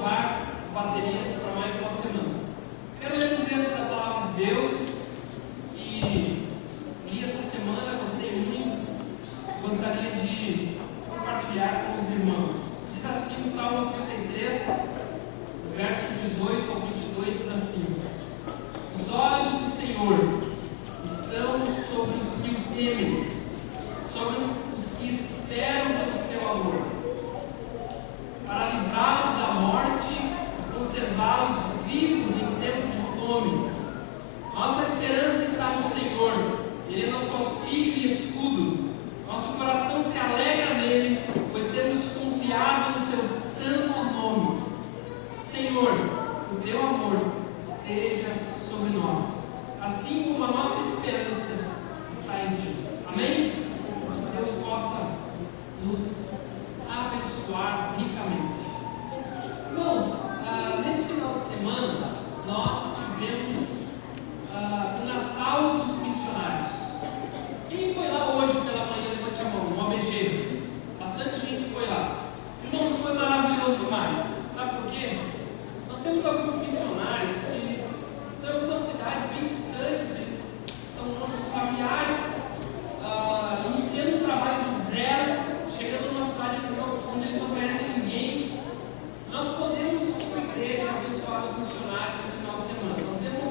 renovar as baterias para mais uma semana. Quero ler um texto da Palavra de Deus que li essa semana, gostei muito, gostaria de compartilhar com os irmãos. Diz assim o Salmo 33, verso 18 ao 22, diz assim: Os olhos do Senhor estão sobre os que o temem, sobre os que esperam pelo seu amor, para livrá-los da morte e conservá-los vivos em tempo de fome. Nossa esperança está no Senhor, Ele é nosso auxílio e escudo. Nosso coração se alegra nele, pois temos confiado no seu santo nome. Senhor, o teu amor esteja sobre nós, assim como a nossa esperança está em ti. Amém? Que Deus possa nos abençoar ricamente. Irmãos, nesse final de semana, nós tivemos o Natal dos Missionários. Quem foi lá hoje pela manhã, levante a mão, no ABG? Bastante gente foi lá. Irmãos, foi maravilhoso demais. Sabe por quê? Nós temos alguns missionários que eles estão em algumas cidades bem distantes, eles estão longe dos familiares, iniciando um trabalho do zero, chegando numa cidade onde eles não conhecem ninguém. Nós podemos, como igreja, abençoar os missionários nesse final de semana. Nós demos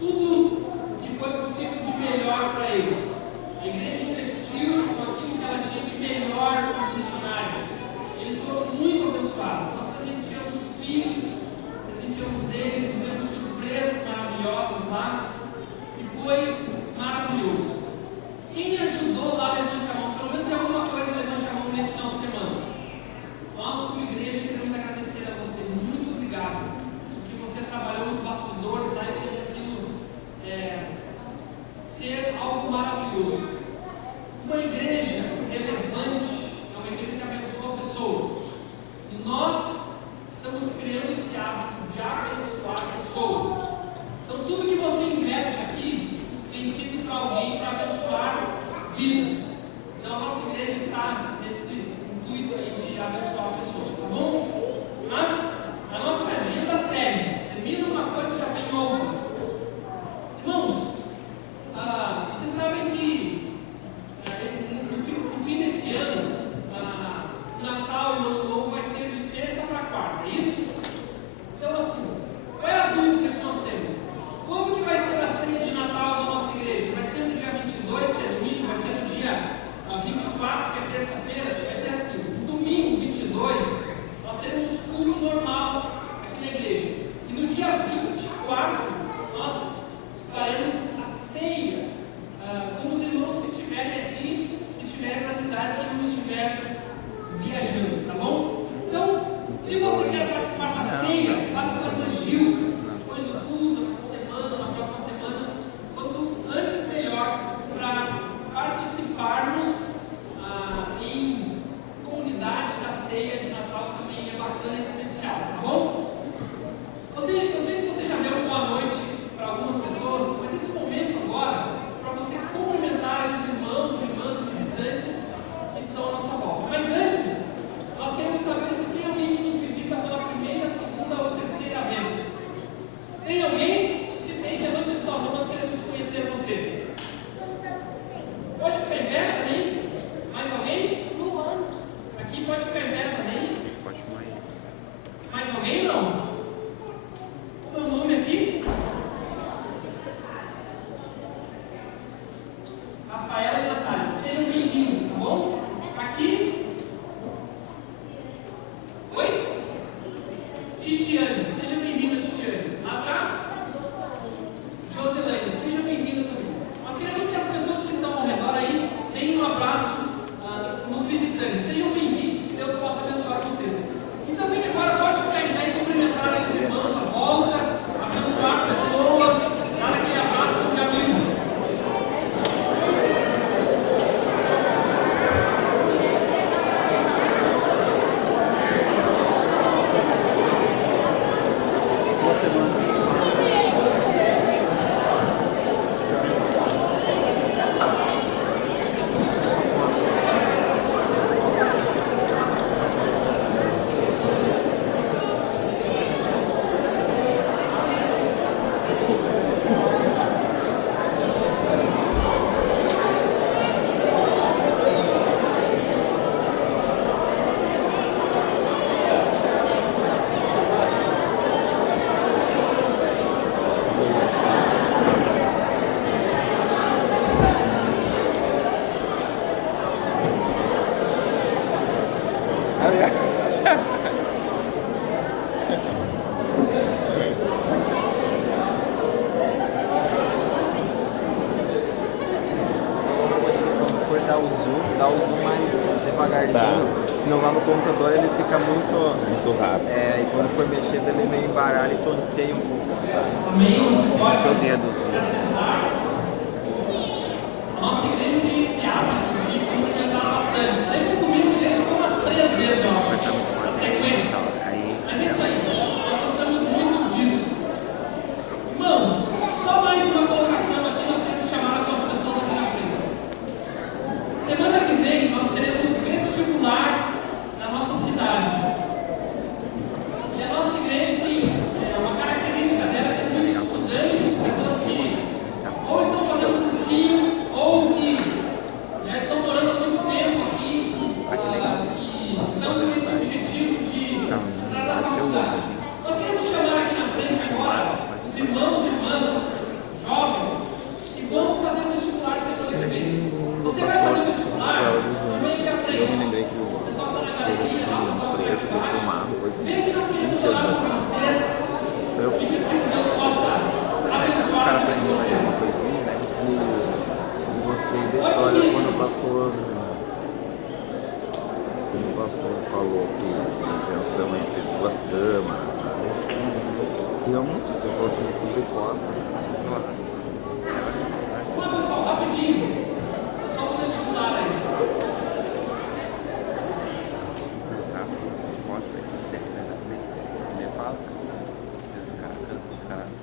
tudo o que foi possível de melhor para eles. A igreja investiu com aquilo que ela tinha de melhor para os missionários. Eles foram muito abençoados. Nós presenteamos os filhos, presenteamos eles, fizemos surpresas maravilhosas lá. E foi maravilhoso. Quem ajudou lá, levante a mão. Pelo menos em alguma coisa, levante a mão nesse final de semana. Nós, como igreja, queremos agradecer a você. Muito obrigado. Porque você trabalhou nos bastidores lá e fez aquilo ser algo maravilhoso. Uma igreja relevante é uma igreja que abençoa pessoas. E nós estamos criando esse hábito de abençoar pessoas. Então, tudo que você investe aqui tem sido para alguém, para abençoar vidas. Então, a nossa igreja está nesse intuito aí de abençoar pessoas, tá bom? Mas a nossa agenda segue. Termina uma coisa e já vem outras. Irmãos, vocês sabem que no fim desse ano, o Natal e o Ano Novo vai ser de terça para quarta, é isso? Então, assim, qual é a dúvida que nós temos? Quando que vai ser a ceia de Natal da nossa igreja? Vai ser no dia 22, que é domingo? Vai ser no dia 24, que é terça-feira? Vai ser assim, no domingo 22, nós teremos culto normal aqui na igreja. E no dia 24, nós faremos a ceia com os irmãos que estiverem aqui, que estiverem na cidade, que não estiverem viajando, tá bom? Então, se você quer participar da ceia, fala com a irmã Gil, depois do culto, nessa semana, na próxima semana, quanto antes melhor, para participarmos em comunidade da ceia de Natal, que também é bacana e especial, tá bom? Eu sei que você já deu boa noite para algumas pessoas, mas esse momento agora, para você cumprimentar os irmãos e irmãs e visitantes que estão à nossa volta. Mas antes, nós queremos saber se tem alguém que nos visita pela primeira, segunda ou terceira vez. Tem alguém? Se tem, levante a sua mão, nós queremos conhecer você. Pode ficar em pé também? Mais alguém? Aqui pode ficar em pé também? Mais alguém? Não? Qual é o nome aqui? Rafaela e Natália, sejam bem-vindos, tá bom? Aqui? Oi? Titiane, seja bem-vinda, Titiane. Lá atrás? Joselane, seja bem-vinda também. Nós queremos que as pessoas que estão ao redor aí deem um abraço nos visitantes. Sejam bem-vindos, que Deus possa abençoar vocês. E também agora pode ficar em pé e cumprimentar aí os irmãos à volta, abençoar pessoas, dar aquele abraço de amigo. Quando for dar o zoom mais devagarzinho. Tá. Senão lá no computador ele fica muito rápido. E quando for mexendo ele meio embaralha e tonteia um pouco. Amém? Você pode Meu dedo. se assentar. A nossa igreja tem esse hábito de cumprimentar bastante. Deve comigo esse como umas 3 vezes, eu acho, na sequência. Mas é isso aí. Nós gostamos muito disso. Irmãos, só mais uma colocação aqui, nós temos chamado algumas pessoas aqui na frente. Semana que vem nós teremos vestibular na nossa cidade. E a nossa igreja tem uma característica dela, tem muitos estudantes, pessoas que ou estão fazendo cursinho, ou que já estão morando há muito tempo aqui, e estão com esse objetivo de entrar na faculdade. Nós queremos chamar aqui na frente agora os irmãos e irmãs jovens que vão fazer o vestibular semana que vem. Você vai fazer o vestibular, você vem aqui à frente. O pessoal está na galeria, lá, o pessoal está aqui embaixo. Vem aqui, nós queremos orar por vocês. Pedir que Deus possa abençoar a vida de vocês. Eu gostei da história quando o pastor falou que a intenção é ter 2 câmaras, sabe? Realmente, se eu fosse no clube de costa, Vamos lá, pessoal, rapidinho. Pessoal do vestibular aí. Se tu pensar, os postos vai ser certo, mas também ele fala, esse cara cansa do caralho.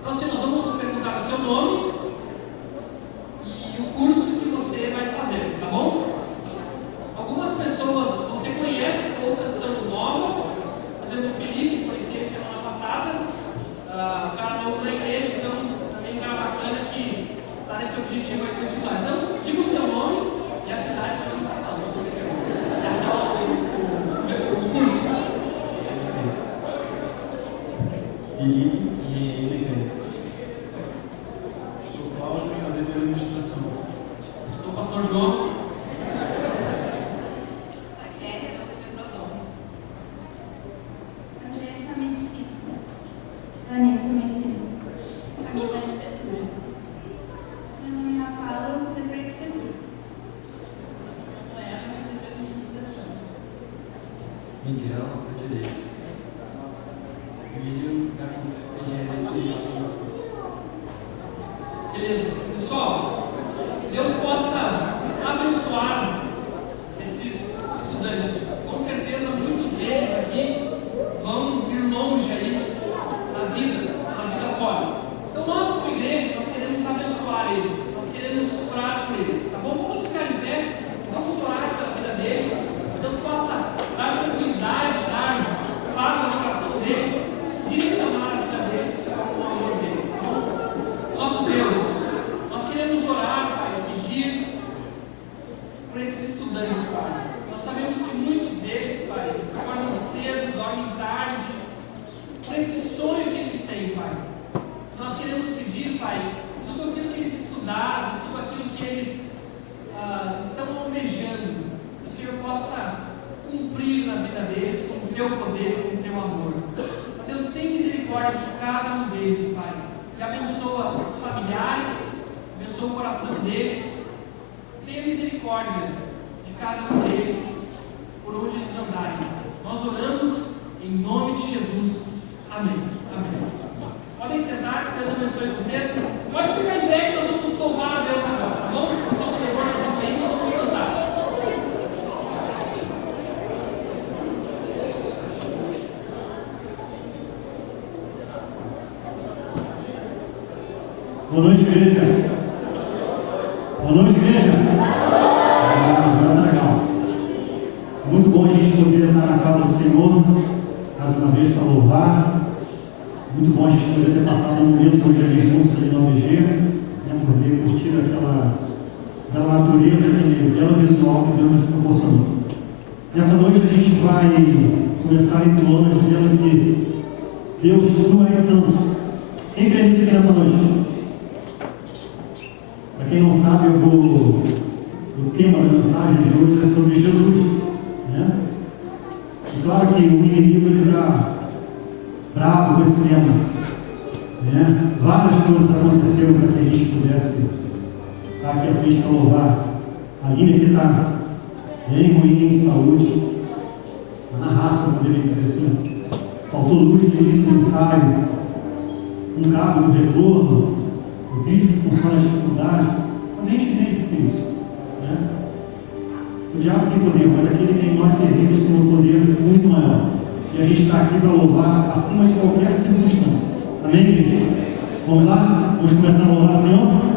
Então, assim, nós vamos perguntar o seu nome e o curso que você vai fazer, tá bom? Algumas pessoas você conhece, outras são novas. Por exemplo, o Felipe, conheci ele semana passada. O cara novo na igreja, então também um cara bacana que está nesse objetivo aí de vestibular. Então, diga o seu nome e a cidade de onde está falando. É só o curso. Felipe e Negrete. Sou Paulo e fazer pela administração. Sou o pastor João. Vanessa Medicina. Camila Arquitetura. Meu nome é Paula, vou fazer arquitetura. Meu nome é Ana, vou fazer administração. Miguel, para direito. William, da engenharia de automação. Beleza. Pessoal, Deus possa abençoar esses estudantes. Com certeza, muitos deles aqui vão ir longe aí na vida fora. Então, nós como igreja, nós queremos abençoar eles. Nós queremos orar por eles, tá bom? Vamos ficar em pé, vamos orar pela vida deles. Deus possa dar tranquilidade, dar paz ao coração deles, direcionar a vida deles com o amor dele, tá bom? Nosso Deus, nós queremos orar, Pai, pedir por esses estudantes, Pai. Nós sabemos que muitos deles, Pai, acordam cedo, dormem tarde, por esse sonho que eles têm, Pai. Nós queremos pedir, Pai, tudo aquilo que eles estudaram, tudo aquilo que eles estão almejando, que o Senhor possa cumprir na vida deles com o Teu poder, com o Teu amor. Deus, tem misericórdia de cada um deles, Pai. E abençoa os familiares, abençoa o coração deles. Tenha misericórdia de cada um deles, por onde eles andarem. Nós oramos em nome de Jesus. Amém. Amém. Podem sentar, que Deus abençoe vocês. Pode ficar em pé que nós vamos louvar a Deus agora, tá bom? O pessoal do louvor na aí, nós vamos cantar. Boa noite, igreja. Boa noite, igreja. Agora tá legal. Muito bom a gente poder estar na casa do Senhor, mais uma vez para louvar. Muito bom a gente poder ter passado um momento hoje ali juntos ali no ABG, né, poder curtir aquela natureza, aquele belo visual que Deus nos proporcionou. Nessa noite a gente vai começar entoando dizendo que Deus não é santo. Quem crê nisso aqui nessa noite? Para quem não sabe, sabe, o tema da mensagem de hoje é sobre Jesus, né? E claro que o inimigo está bravo com esse tema, né? Várias coisas aconteceram para que a gente pudesse estar aqui à frente para louvar. A Aline aqui está bem ruim de saúde, na raça, poderia dizer assim. Faltou luz no início do ensaio, um cabo do retorno, o vídeo que funciona a dificuldade, mas a gente entende o que é isso, né? O diabo tem poder, mas aquele que nós servimos tem um poder muito maior. E a gente está aqui para louvar acima de qualquer circunstância. Amém, igreja? Vamos lá? Vamos começar a louvar o Senhor?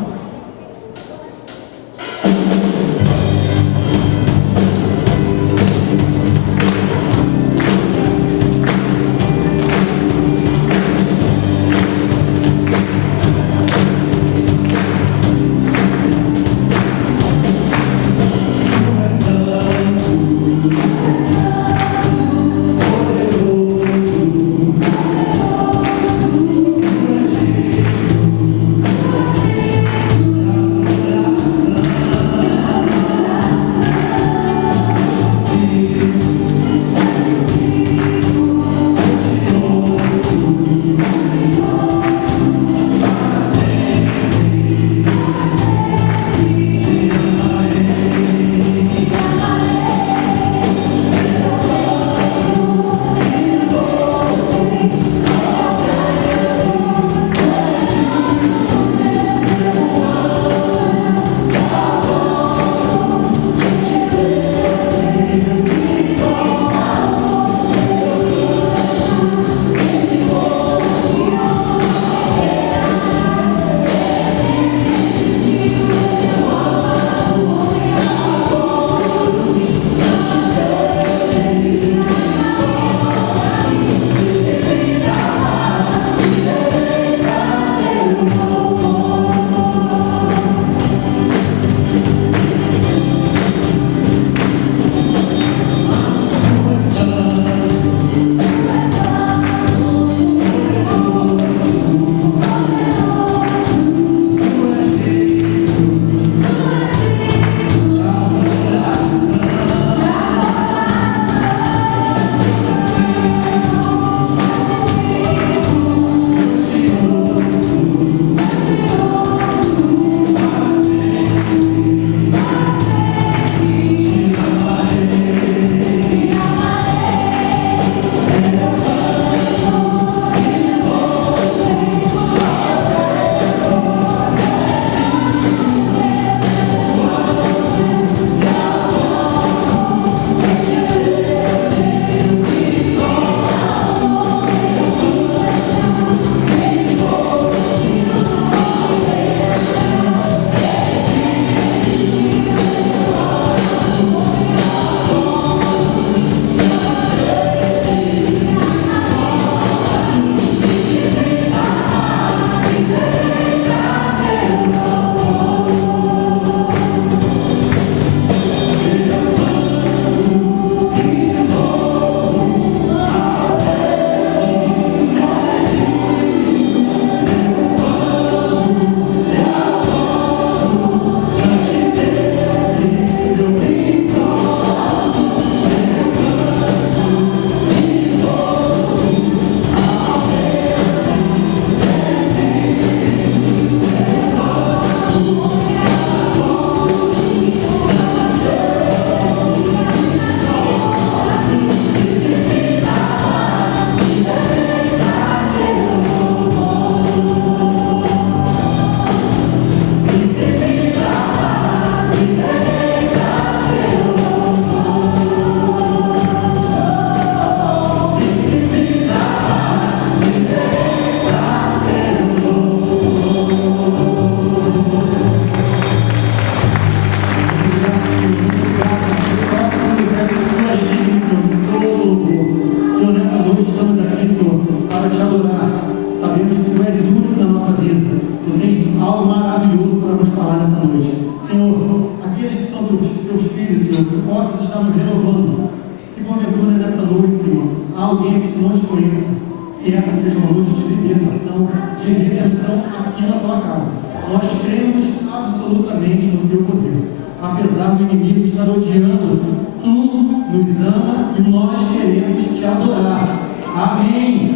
aqui na tua casa. Nós cremos absolutamente absolutamente no teu poder. Apesar do inimigo estar odiando, tu nos ama e nós queremos te adorar. Amém.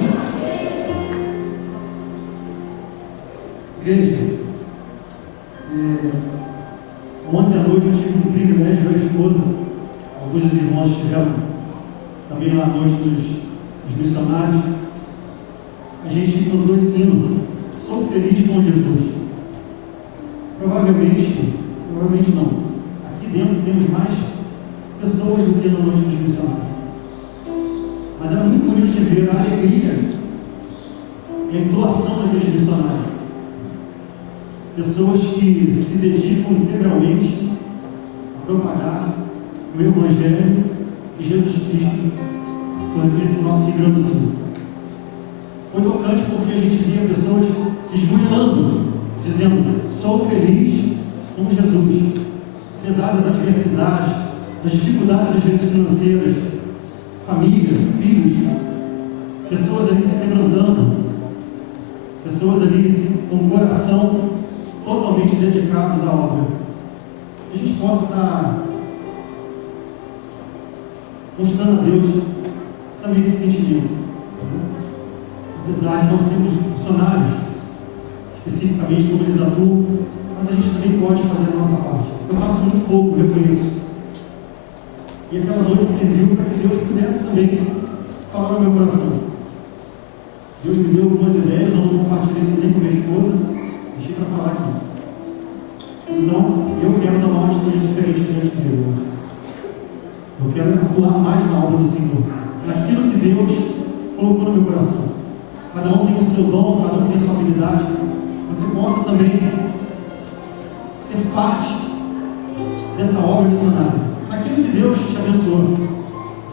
Igreja, ontem à noite eu tive o privilégio da minha esposa, alguns dos irmãos estiveram também lá à noite dos missionários. A gente cantou esse hino, sou feliz com Jesus. Provavelmente não. Aqui dentro temos mais pessoas do que na noite dos missionários. Mas era muito bonito de ver a alegria e a doação daqueles missionários. Pessoas que se dedicam integralmente a propagar o Evangelho de Jesus Cristo por esse nosso Rio Grande do Sul. Foi tocante porque a gente via pessoas se esgoelando, dizendo, sou feliz com Jesus. Apesar das adversidades, das dificuldades às vezes financeiras, família, filhos, pessoas ali se quebrantando, pessoas ali com o coração totalmente dedicados à obra. Que a gente possa estar mostrando a Deus também esse sentimento. Apesar de não sermos funcionários, especificamente como eles atuam, mas a gente também pode fazer a nossa parte. Eu faço muito pouco, eu reconheço. E aquela noite serviu para que Deus pudesse também falar no meu coração. Deus me deu algumas ideias, eu não compartilhei isso nem com minha esposa, deixei para falar aqui. Então, eu quero tomar uma atitude diferente diante de Deus. Eu quero atuar mais na obra do Senhor, naquilo que Deus colocou no meu coração. Cada um tem o seu dom, cada um tem a sua habilidade. Você possa também ser parte dessa obra missionária. Aquilo que Deus te abençoou.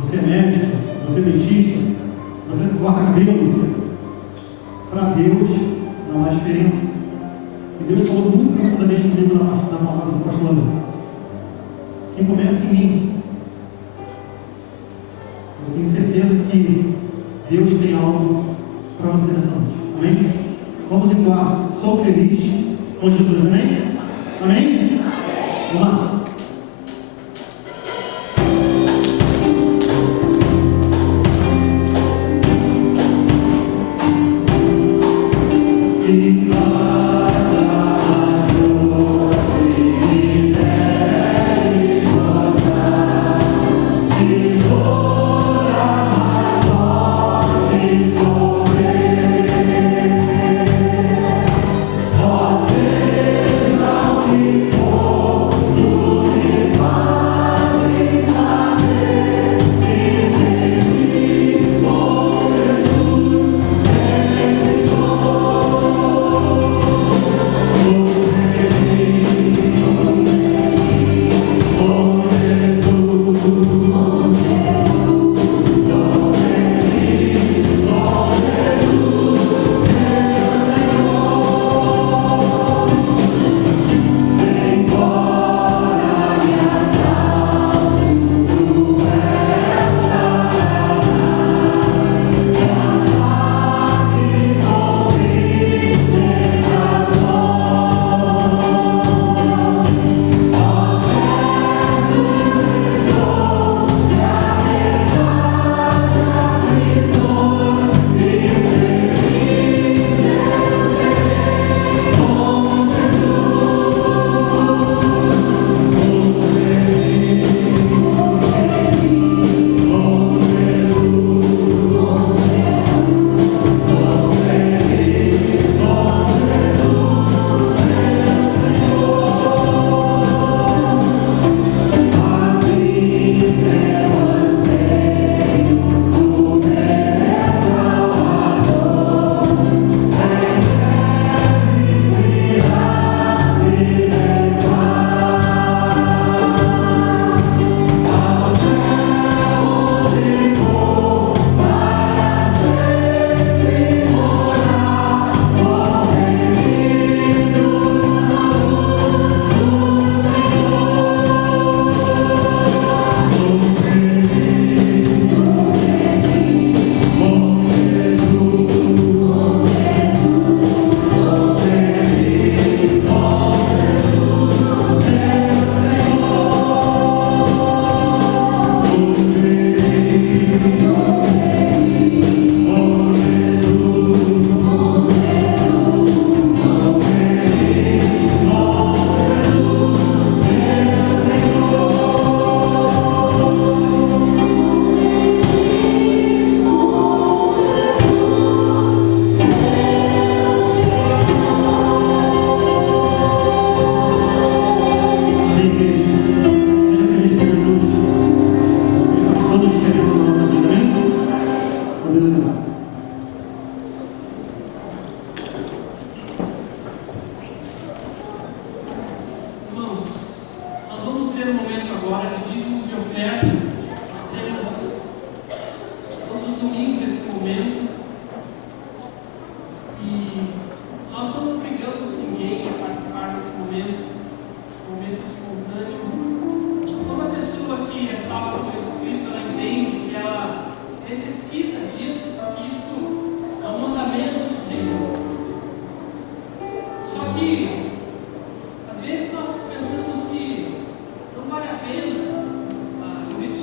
Se você é médico, se você é dentista, se você corta cabelo, para Deus não há diferença. E Deus falou muito profundamente comigo na palavra do pastor André. Quem começa em mim, eu tenho certeza que Deus tem algo para você nessa noite. Amém? Vamos entoar, sou feliz com Jesus. Amém? Amém? Vamos lá. Vocês não me hora de dízimos e ofertas. Nós temos todos os domingos esse momento. E nós não obrigamos ninguém a participar desse momento espontâneo. Mas quando a pessoa que é salva por Jesus Cristo, ela entende que ela necessita disso, porque isso é um mandamento do Senhor. Só que, às vezes, nós pensamos que não vale a pena investir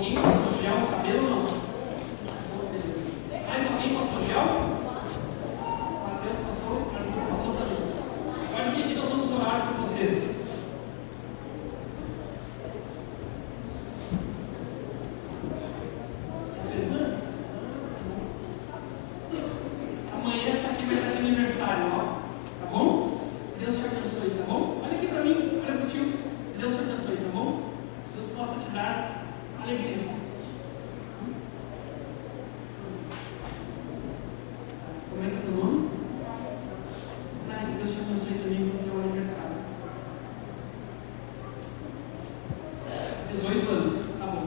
Alguém passou gel no cabelo ou não? Passou, beleza. Mais alguém passou gel? Matheus passou, Arthur passou também. Pode vir que nós vamos orar por vocês. Amanhã essa aqui vai estar de aniversário, ó. Tá bom? Deus te abençoe, tá bom? Olha aqui pra mim, olha pro tio. Deus te abençoe, tá bom? Deus possa te dar alegria. Como é que é teu nome? Tá, que Deus te abençoe também no teu aniversário. 18 anos, tá bom.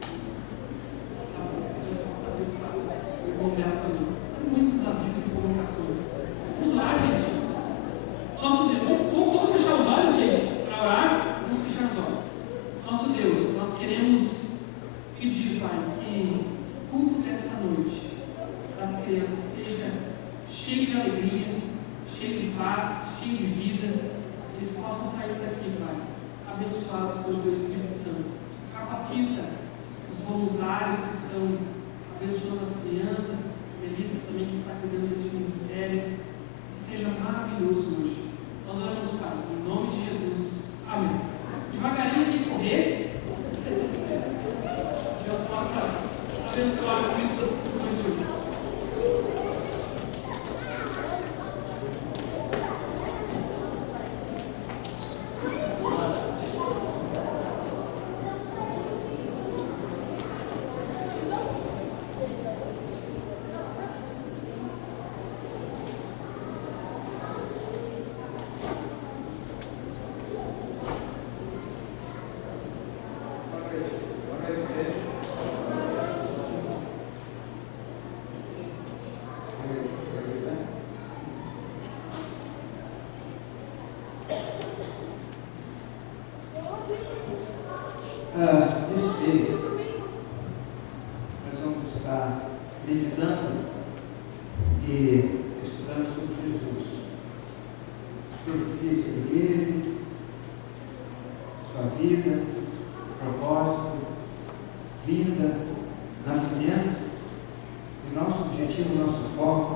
Tá bom, Deus possa abençoar o irmão dela também. Muitos avisos e comunicações. Vamos orar, gente? Nosso Deus, vamos fechar os olhos, gente, para orar? Vamos fechar os olhos. Nosso Deus, nós queremos pedir, Pai, que o culto desta noite das crianças seja cheio de alegria, cheio de paz, cheio de vida. Eles possam sair daqui, Pai, abençoados pelo Teu Espírito Santo. Capacita os voluntários que estão abençoando as crianças, Melissa também que está cuidando desse ministério. Que seja maravilhoso hoje. Nós oramos, Pai, em nome de Jesus. Amém. Devagarinho, sem correr. Deus possa abençoar muito o infantil. Nesse mês, nós vamos estar meditando e estudando sobre Jesus, profecias sobre Ele, sua vida, propósito, vida, nascimento. E nosso objetivo, nosso foco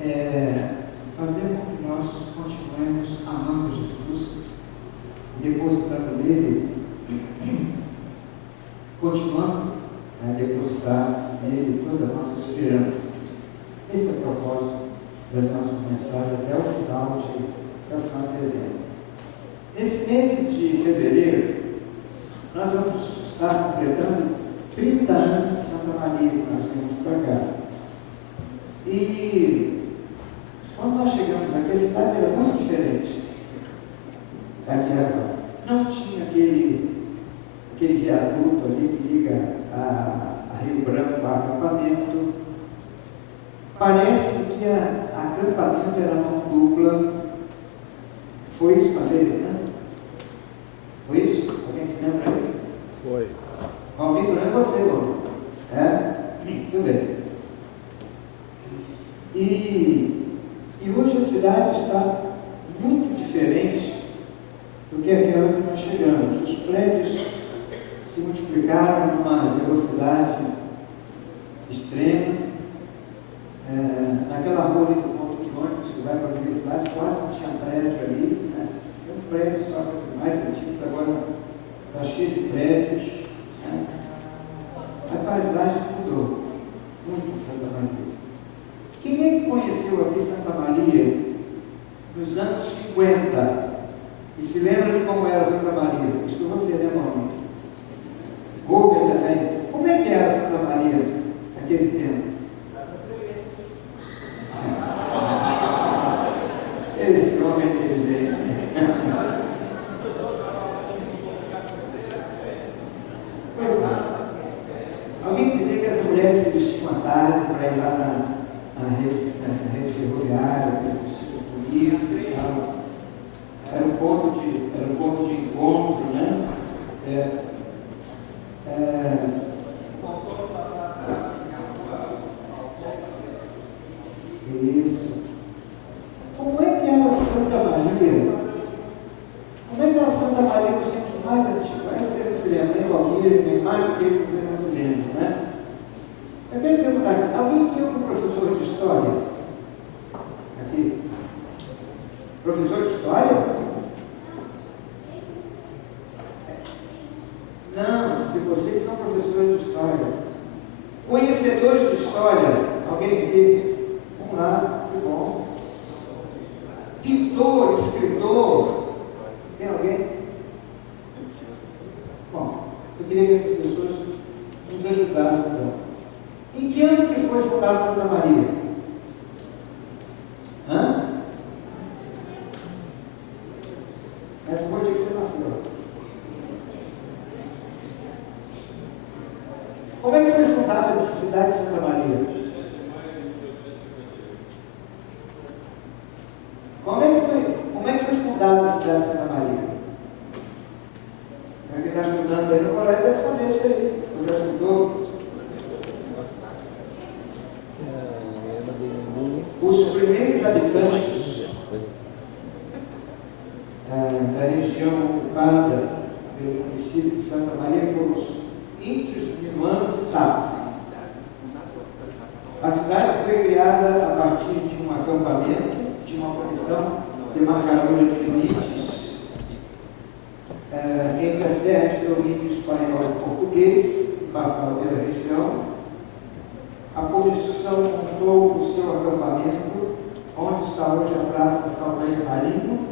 é fazer com que nós continuemos amando Jesus e depositando nele, continuando a depositar nele toda a nossa esperança. Esse é o propósito das nossas mensagens até o final de dezembro. Nesse mês de fevereiro, nós vamos estar completando 30 anos de Santa Maria, que nós viemos para cá. E quando nós chegamos aqui, a cidade era muito diferente daqui agora. Não tinha aquele viaduto ali que liga a Rio Branco ao acampamento. Parece que acampamento era mão dupla. Foi isso uma vez, né? Foi isso? Alguém se lembra aí? Foi. Comigo não é você, Bruno. É? Tudo bem. E hoje a cidade está muito diferente do que aquela que nós chegamos. Os prédios se multiplicaram numa velocidade extrema. Naquela rua ali do ponto de ônibus que vai para a universidade, quase não tinha prédio ali, né? Tinha um prédio só mais antigos, agora está cheio de prédios, né? A paisagem mudou muito em Santa Maria. Quem é que conheceu aqui Santa Maria nos anos 50 e se lembra de como era Santa Maria? Isso que você lembra, homem? Gober também. Como é que era Santa Maria naquele tempo? Esse homem é inteligente. Pois é. Alguém dizia que as mulheres se vestiam à tarde para ir lá na rede ferroviária, que eles vestiam bonitos e tal. Era um ponto de encontro, né? Isso. Como é que era Santa Maria? Como é que era Santa Maria nos tempos mais antigos? Aí você se lembra, hein? Palmeiras, nem mais do que isso vocês não se lembram, né? Eu quero perguntar aqui, alguém aqui é um professor de história? Aqui? Professor de história? Não, se vocês são professores de história. Conhecedores de história, alguém aqui? Vamos lá, que bom. Pintor, escritor, tem alguém? Bom, eu queria que essas pessoas nos ajudassem então. Em que ano que foi fundada Santa Maria? Hã? Essa foi o dia que você nasceu. Como é que foi fundada essa cidade de Santa Maria? Como é que foi fundada a cidade de Santa Maria? Quem está estudando aí no colégio deve saber isso aí. Eu já estudou. Os primeiros habitantes da região ocupada pelo município de Santa Maria foram os índios minuanos e tapes. A cidade foi criada a partir de um acampamento, de uma posição demarcadora de limites entre as terras de domínio espanhol e português, que passavam pela região. A comissão montou o seu acampamento, onde está hoje a Praça Saldanha Marinho,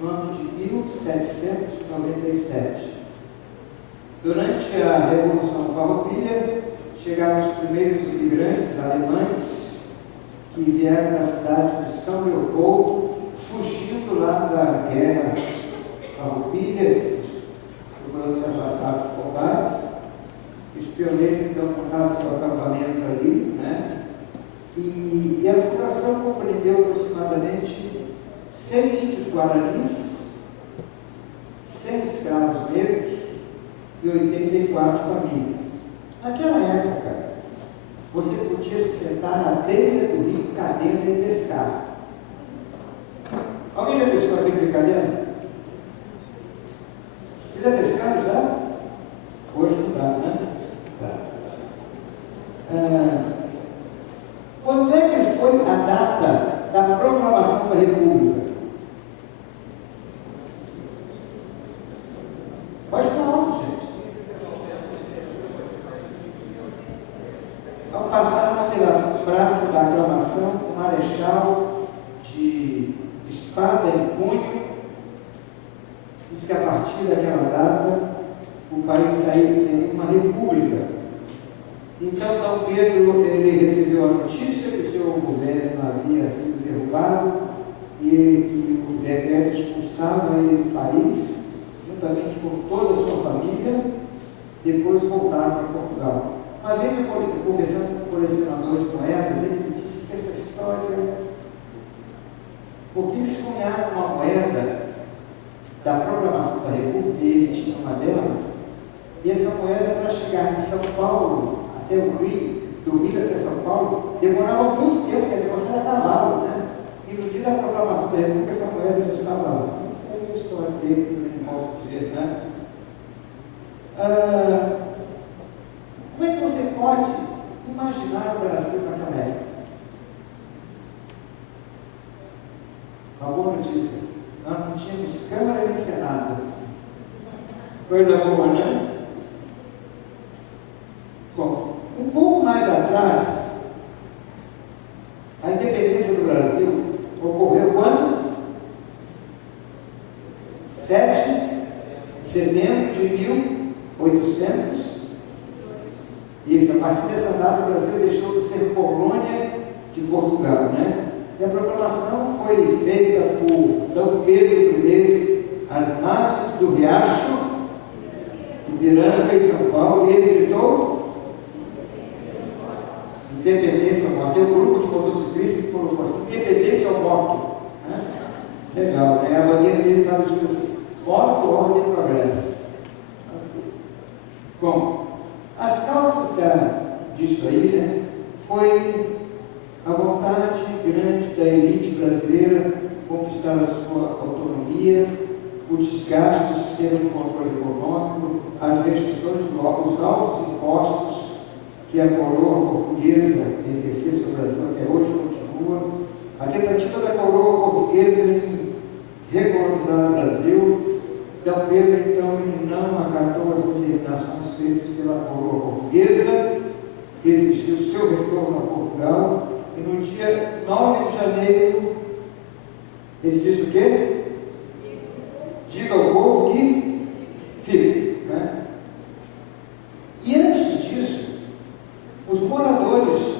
no ano de 1797. Durante a Revolução Farroupilha, chegaram os primeiros imigrantes alemães que vieram da cidade de São Leopoldo, fugindo lá da guerra Farroupilha, procurando se afastar dos combates. Os pioneiros então montaram seu acampamento ali, né? E a fundação compreendeu aproximadamente 100 índios guaranis, 100 escravos negros e 84 famílias. Naquela época, você podia se sentar na beira do rio Cadena e pescar. Alguém já pescou aqui no rio Cadena? Vocês já pescaram já? Hoje não dá, né? Tá. Quando é que foi a data da proclamação da República? Pode falar alto, gente. Ao passar pela Praça da Aclamação, o marechal de espada em punho diz que a partir daquela data o país seria uma república. Então, Dom Pedro ele recebeu a notícia que o seu governo havia sido derrubado e o decreto expulsava ele do país, juntamente com toda a sua família, depois voltaram para Portugal. Uma vez eu conversando com um colecionador de moedas, ele me disse que essa história, porque eles cunharam uma moeda da proclamação da República, e ele tinha uma delas, e essa moeda, para chegar de São Paulo até o Rio, do Rio até São Paulo, demorava muito tempo, porque a negócio era cavalo, né? E no dia da proclamação da República, essa moeda já estava lá. Isso aí é a história dele, que eu não posso dizer, né? Como é que você pode imaginar o Brasil naquela época? Uma boa notícia. Nós não tínhamos Câmara nem Senado. Coisa boa, né? Bom, um pouco mais atrás, a independência do Brasil ocorreu quando? 7 de setembro de 1800. Isso, a partir dessa data o Brasil deixou de ser colônia de Portugal, né? E a proclamação foi feita por Dom Pedro I às margens do Riacho, Ipiranga, em São Paulo, e ele gritou independência ou morte. Tem um grupo de motociclistas que colocou assim, independência ou morte. Né? Legal, né? A bandeira dele estava escrito assim, morte, ordem e progresso. Bom, as causas disso aí, né, foi a vontade grande da elite brasileira conquistar a sua autonomia, o desgaste do sistema de controle econômico, as restrições, os altos impostos que a coroa portuguesa exerceu sobre o Brasil até hoje continua, a tentativa da coroa portuguesa em recolonizar o Brasil. D. Pedro, então, ele não acatou as determinações feitas pela coroa portuguesa, que exigiu seu retorno a Portugal, e no dia 9 de janeiro, ele disse o quê? Diga ao povo que fique. Né? E antes disso, os moradores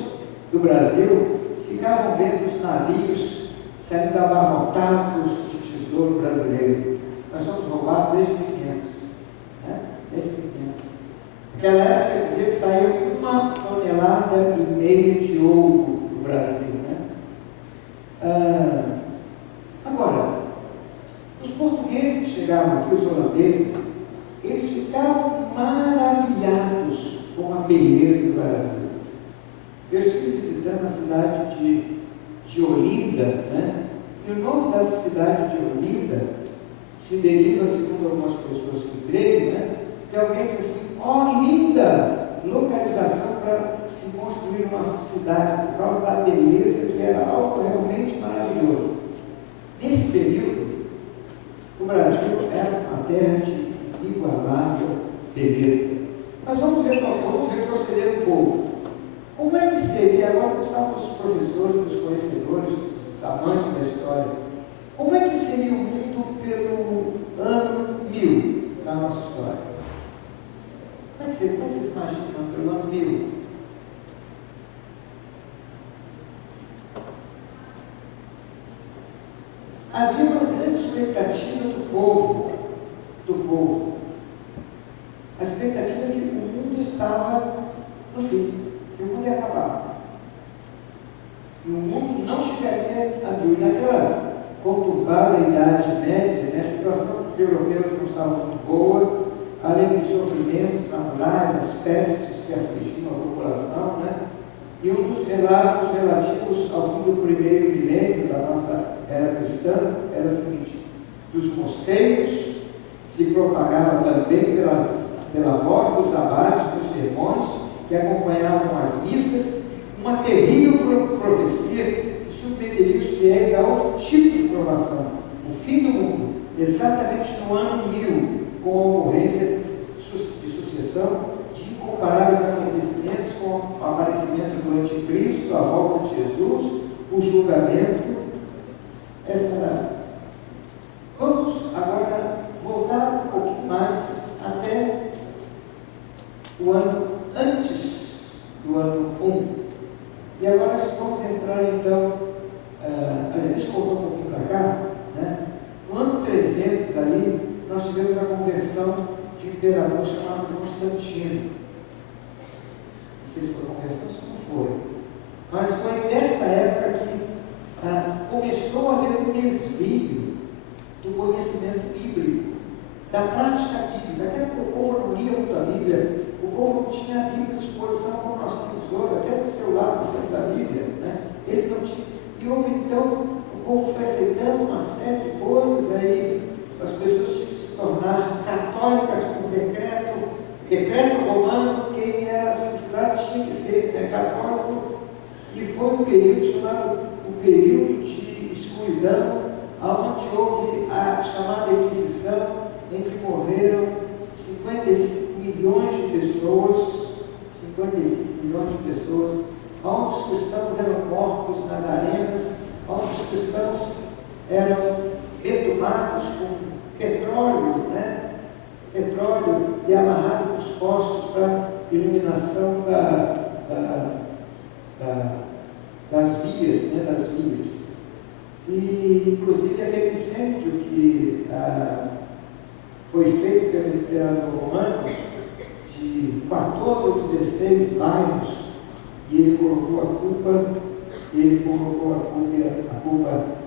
do Brasil ficavam vendo os navios saindo abarrotados de tesouro brasileiro. Nós somos roubados desde 1500. Né? Desde 1500. Naquela época dizia que saiu 1,5 tonelada de ouro do Brasil. Né? Agora, os portugueses que chegavam aqui, os holandeses, eles ficavam maravilhados com a beleza do Brasil. Eu estive visitando a cidade de Olinda, né? E o nome da cidade de Olinda se deriva, segundo algumas pessoas que creem, né? Que alguém diz assim: ó, linda localização para se construir uma cidade, por causa da beleza, que era algo realmente maravilhoso. Nesse período, o Brasil era uma terra de inigualável beleza. Mas vamos retroceder um pouco. Como é que seria, agora estamos os professores, os conhecedores, os amantes da história, como é que seria o mundo pelo ano 1000 da nossa história? Como é que vocês imaginam pelo ano 1000? Havia uma grande expectativa do povo. A expectativa é que o mundo estava no fim, que o mundo ia acabar. E o mundo não chegaria a 1000. Naquela conturbada Idade Média, né, a situação dos europeus não estava muito boa, além dos sofrimentos naturais, as pestes que afligiam a população, né? E um dos relatos relativos ao fim do primeiro milênio da nossa era cristã era o seguinte: dos mosteiros se propagava também pela voz dos abates dos sermões que acompanhavam as missas, uma terrível profecia que submeteria os fiéis a outro tipo de provação, o fim do mundo, exatamente no ano 1000, com a ocorrência de sucessão de incomparáveis acontecimentos, com o aparecimento do anticristo, a volta de Jesus, o julgamento. Vamos agora voltar um pouquinho mais até o ano antes do ano 1. E agora vamos entrar então, deixa eu voltar um pouquinho para cá, né? No ano 300 ali, nós tivemos a conversão de um imperador chamado Constantino. Não sei se foi conversão, se não foi. Mas foi nesta época que começou a haver um desvio do conhecimento bíblico, da prática bíblica. Até porque o povo não lia muito a Bíblia, o povo não tinha a Bíblia à disposição como nós temos hoje, até no celular nós temos a Bíblia, né? Eles não tinham. E houve então, o povo foi aceitando uma série de coisas, aí as pessoas tinham que se tornar católicas por decreto romano, quem era subjugado tinha que ser católico, e foi um período chamado o período de escuridão, onde houve a chamada Inquisição, em que morreram 55 milhões de pessoas, onde os cristãos eram mortos nas arenas, onde os cristãos eram entubados com petróleo, né? Petróleo e amarrado nos postos para iluminação das vias, né? Das vias. E, inclusive, aquele incêndio que foi feito pelo imperador romano, de 14 ou 16 bairros, e ele colocou a culpa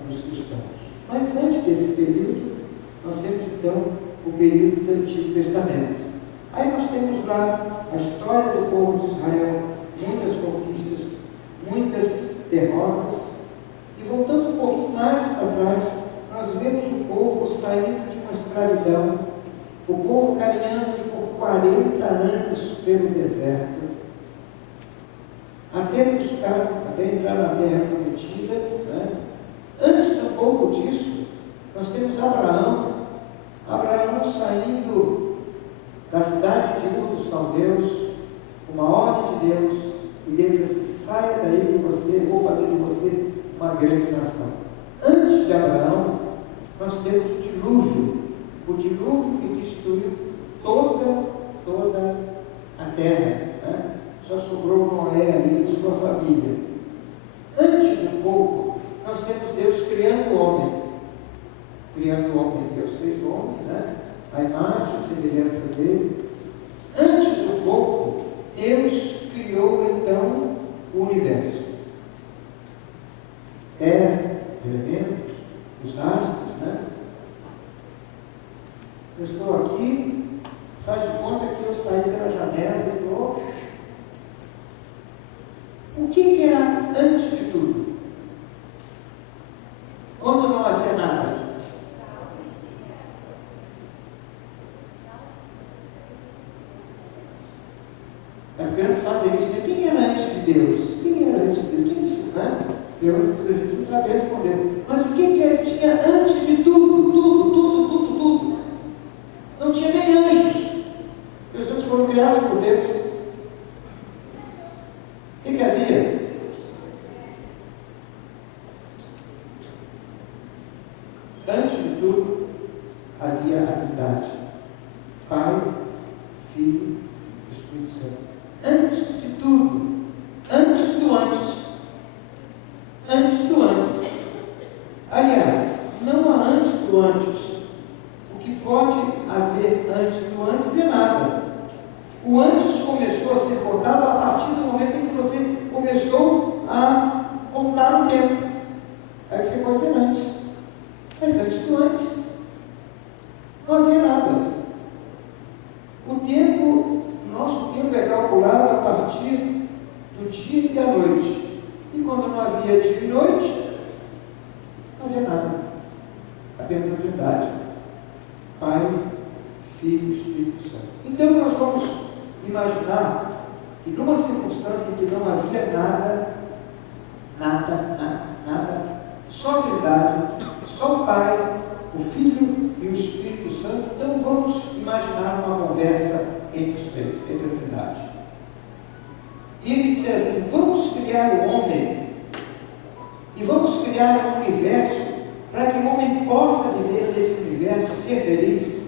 nos cristãos. Mas antes desse período, nós temos então o período do Antigo Testamento. Aí nós temos lá a história do povo de Israel, muitas conquistas, muitas derrotas, e voltando um pouquinho mais para trás, nós vemos o povo saindo de uma uma escravidão, o povo caminhando por 40 anos pelo deserto, até entrar na terra prometida, né? Antes de um pouco disso, nós temos Abraão saindo da cidade de Ur dos Caldeus, uma ordem de Deus, e Deus disse assim: saia daí de você, vou fazer de você uma grande nação. Antes de Abraão, nós temos o dilúvio que destruiu toda a terra, né? Só sobrou Noé ali e sua família. Antes de um pouco, nós temos Deus criando o homem. Deus fez o homem, né? A imagem e semelhança dele. Antes de um pouco, Deus criou então o universo. Terra, elementos, os astros, né? Eu estou aqui, faz de conta que eu saí pela janela e estou. O que era antes de tudo? Quando não havia nada? As crianças fazem isso, né? Quem era antes de Deus? Quem era antes de Deus? Quem disse, né? Deus, a gente não sabe responder. Mas o que era? Tinha antes de tudo? Tudo. Não tinha nem anjos. Os anjos foram criados por Deus. O que havia? Antes de tudo, havia a Trindade: Pai, Filho e Espírito Santo. Antes de tudo, antes do antes. Aliás, não há antes do antes. O que pode haver antes do antes é nada. O antes começou a ser contado a partir do momento em que você começou a contar o tempo. Aí você pode dizer antes. Mas antes do antes, não havia nada. Nosso tempo é calculado a partir do dia e da noite. E quando não havia dia e noite, não havia nada. Apenas a Trindade: Pai, Filho e Espírito Santo. Então nós vamos imaginar que numa circunstância em que não havia nada, só a Trindade, só o Pai, o Filho e o Espírito Santo. Então vamos imaginar uma conversa entre os três, entre a Trindade. E ele diz assim: vamos criar o homem e vamos criar um universo para que o homem possa viver nesse universo, ser feliz.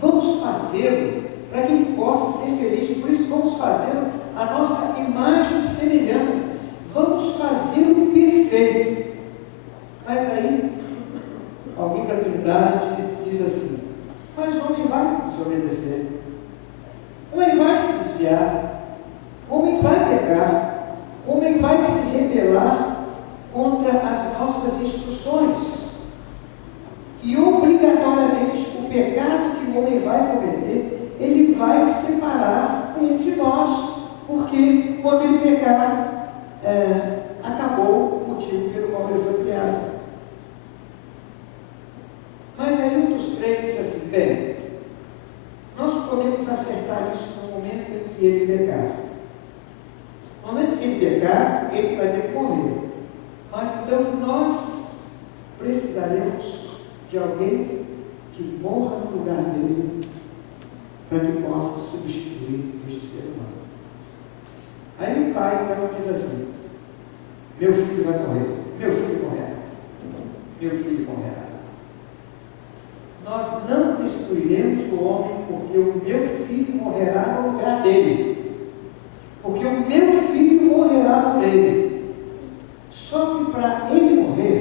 Vamos fazê-lo para que ele possa ser feliz. Por isso vamos fazê-lo a nossa imagem e semelhança. Vamos fazê-lo perfeito. Mas aí alguém da Trindade diz assim: mas o homem vai desobedecer, o homem vai se desviar, o homem vai pecar, o homem vai se rebelar contra as nossas instruções. E obrigatoriamente o pecado que o homem vai cometer, ele vai separar ele de nós, porque quando ele pecar, acabou o motivo pelo qual ele foi criado. Mas aí um dos três diz assim: bem, nós podemos acertar isso no momento em que ele pecar. No momento que ele pecar, ele vai ter que morrer. Mas então nós precisaremos de alguém que morra no lugar dele, para que possa substituir este ser humano. Aí o pai então diz assim: meu filho vai morrer, meu filho morrerá. Nós não destruiremos o homem, porque o meu filho morrerá no lugar dele. Porque o meu filho morrerá por ele. Só que para ele morrer,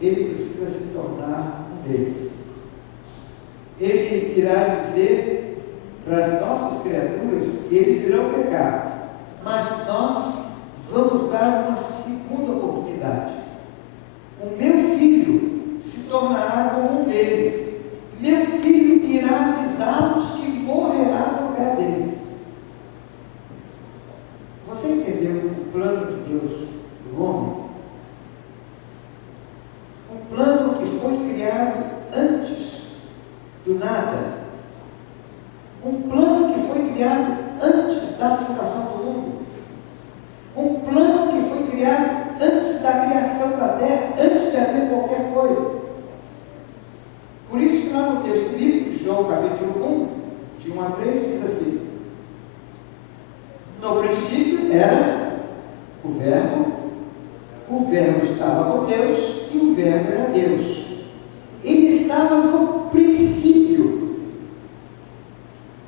ele precisa se tornar um deles. Ele irá dizer para as nossas criaturas que eles irão pecar, mas nós vamos dar uma segunda oportunidade. O meu filho se tornará como um deles. Meu filho irá avisá-los que morrerá no lugar deles. Você entendeu o plano de Deus do homem? Um plano que foi criado antes do nada. Um plano que foi criado antes da fundação do mundo. Um plano que foi criado antes da criação da terra, antes de haver qualquer coisa. Por isso que lá no texto bíblico de João capítulo 1, de 1 a 3, diz assim: no princípio era o Verbo estava com Deus e o Verbo era Deus. Ele estava no princípio.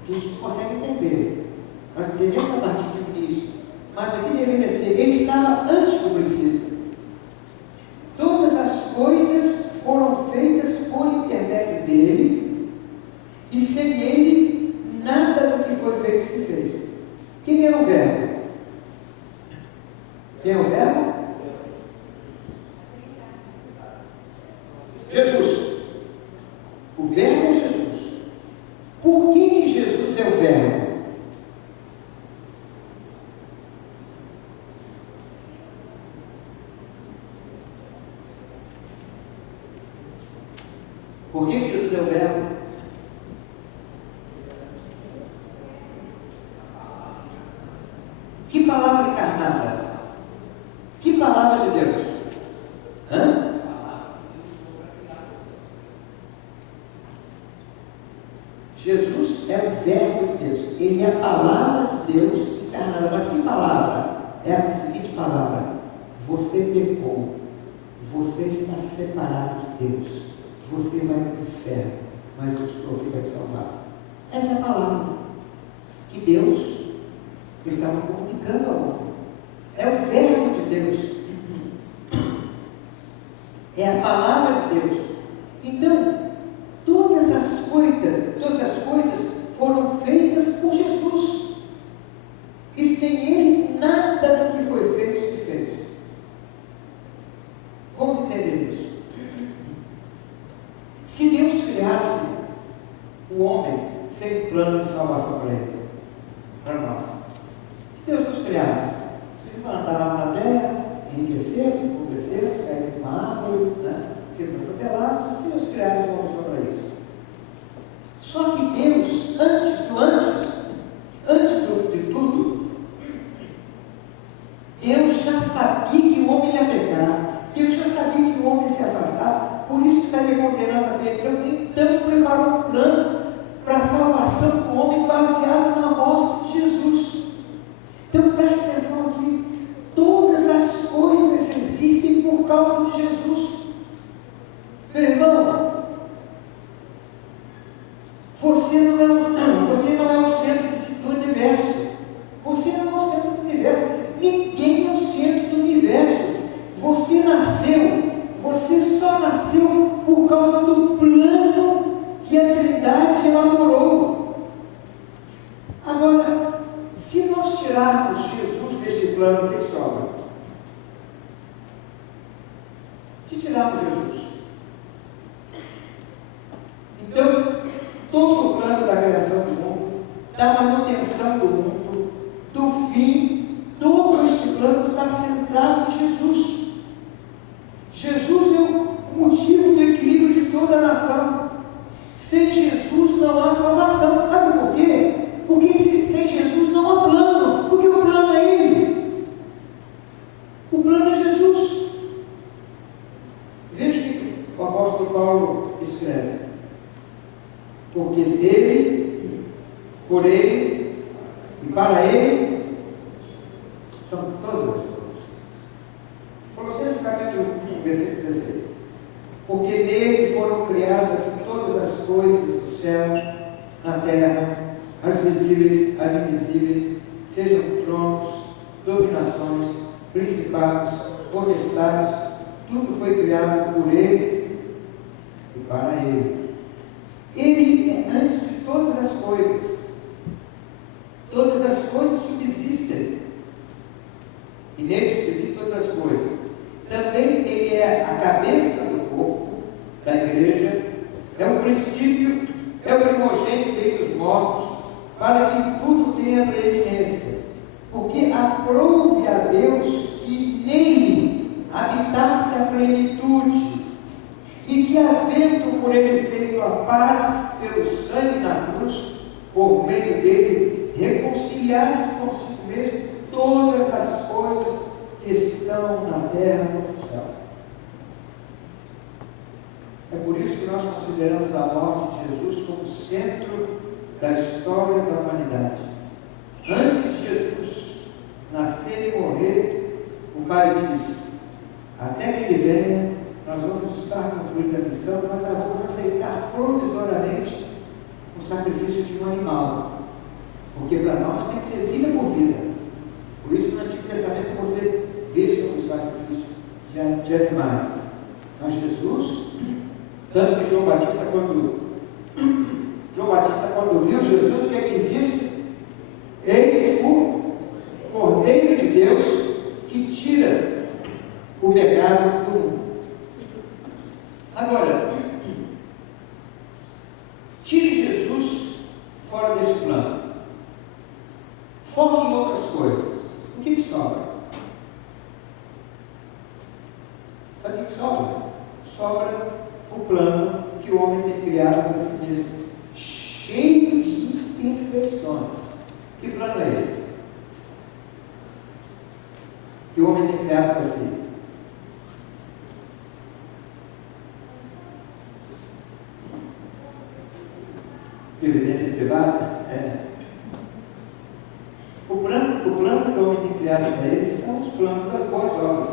A gente não consegue entender. Nós entendemos a partir do início. Mas aqui deveria ser, ele estava antes do princípio. Todas as coisas foram feitas por intermédio dele, e sem ele, nada do que foi feito se fez. Quem é o Verbo? Quem é o Verbo? Jesus. O Verbo é Jesus. Por que Jesus é o Verbo? Por que Jesus é o Verbo? Que palavra encarnada? Que palavra de Deus? Hã? Jesus é o Verbo de Deus. Ele é a palavra de Deus encarnada. Mas que palavra? É a seguinte palavra: você pecou. Você está separado de Deus. Você vai para o inferno, mas eu estou aqui para te salvar. Essa é a palavra que Deus estava comunicando ao mundo. É o Verbo de Deus. É a palavra de Deus. Então, todas as coisas foram feitas por Jesus. E sem Ele, nada do que foi feito se fez. Vamos entender isso. Se Deus criasse o homem sem plano de salvação para ele, para nós, se Deus nos criasse, se plantava na terra, enriquecemos, empobrecemos, caímos de uma árvore, né? Sermos atropelados, se Deus criasse o homem só para isso. Só que Deus, antes de tudo, Deus já sabia que o homem ia pecar, Deus já sabia que o homem ia se afastar. Por isso estaria condenado à perdição. Então preparou um plano para a salvação do homem baseado na morte de Jesus. Então preste atenção aqui. Todas as coisas existem por causa de Jesus. Meu irmão, você não é o centro do universo. Você não é o centro do universo. Ninguém é o centro do universo. Você só nasceu por causa do plano que a Trindade elaborou. Agora, se nós tirarmos Jesus desse plano, o que sobra? Se tirarmos Jesus, então, todo o plano da criação do mundo, da manutenção do mundo, do fim, todo este plano está centrado em Jesus. Jesus é o motivo do equilíbrio de toda a nação. Sem Jesus não há salvação. Sabe por quê? Porque sem Jesus não há plano. Porque o plano é Ele. O plano é Jesus. Veja o que o apóstolo Paulo escreve. Porque dele, por Ele e para Ele são todas as coisas. Colossenses capítulo 1, versículo 16. Porque nele foram criadas todas as coisas do céu, na terra, as visíveis, as invisíveis, sejam tronos, dominações, principados, potestades, tudo foi criado por Ele e para Ele. Ele é antes de todas as coisas. Todas as coisas subsistem. E nele subsistem todas as coisas. Também Ele é a cabeça do corpo, da igreja, é o princípio, é o primogênito dentre os mortos, para que tudo tenha preeminência. Porque aprouve a Deus que nele habitasse a plenitude, e que, havendo tendo por ele feito a paz pelo sangue na cruz, por meio dele reconciliar-se consigo mesmo todas as coisas que estão na terra e no céu. É por isso que nós consideramos a morte de Jesus como centro da história da humanidade. Antes de Jesus nascer e morrer, o Pai disse: até que ele venha, nós vamos estar cumprindo a missão, mas vamos aceitar provisoriamente o sacrifício de um animal, porque para nós tem que ser vida por vida. Por isso, no Antigo Testamento você vê sobre o sacrifício de animais. Mas Jesus, tanto que João Batista, quando viu Jesus, o que é que ele disse? Eis o Cordeiro de Deus que tira o pecado do mundo. Agora, tire Jesus fora deste plano. Foque em outras coisas. O que sobra? Sabe o que sobra? Sobra o plano que o homem tem criado para si mesmo, cheio de imperfeições. Que plano é esse? Que o homem tem criado para si? Previdência privada? O plano que o homem tem criado para ele são os planos das boas obras.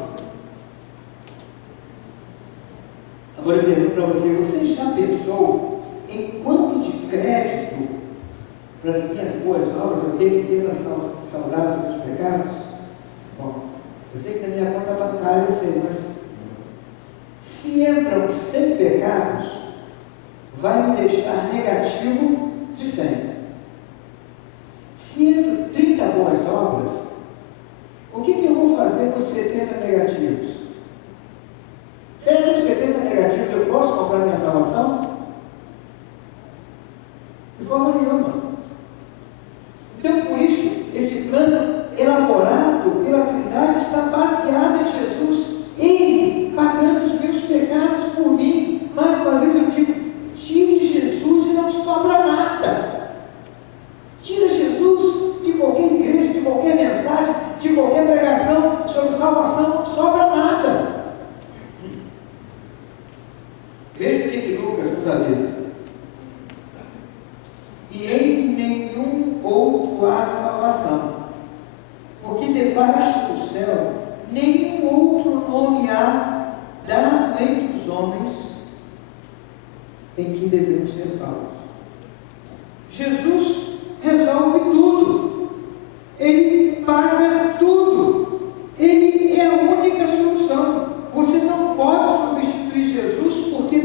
Agora eu pergunto para você já pensou em quanto de crédito para as minhas boas obras eu tenho que ter para saldar os meus pecados? Bom, eu sei que na minha conta bancária eu sei, mas se entram 100 pecados, vai me deixar negativo de 100. Se entram 30 boas obras, o que eu vou fazer com os 70 negativos? Será que os 70 negativos eu posso comprar minha salvação? De forma nenhuma. Então, por isso, esse plano elaborado pela Trindade está baseado em Jesus, Ele pagando os meus pecados por mim. Mais uma vez eu digo, tire Jesus e não sobra nada. Tira Jesus de qualquer igreja, de qualquer mensagem, de qualquer pregação sobre salvação, não sobra nada. Veja o que Lucas nos avisa. E em nenhum outro há salvação, porque debaixo do céu nenhum outro nome há dado entre os homens em que devemos ser salvos. Jesus resolve tudo, Ele paga tudo, Ele é a única solução. Você não pode substituir Jesus, porque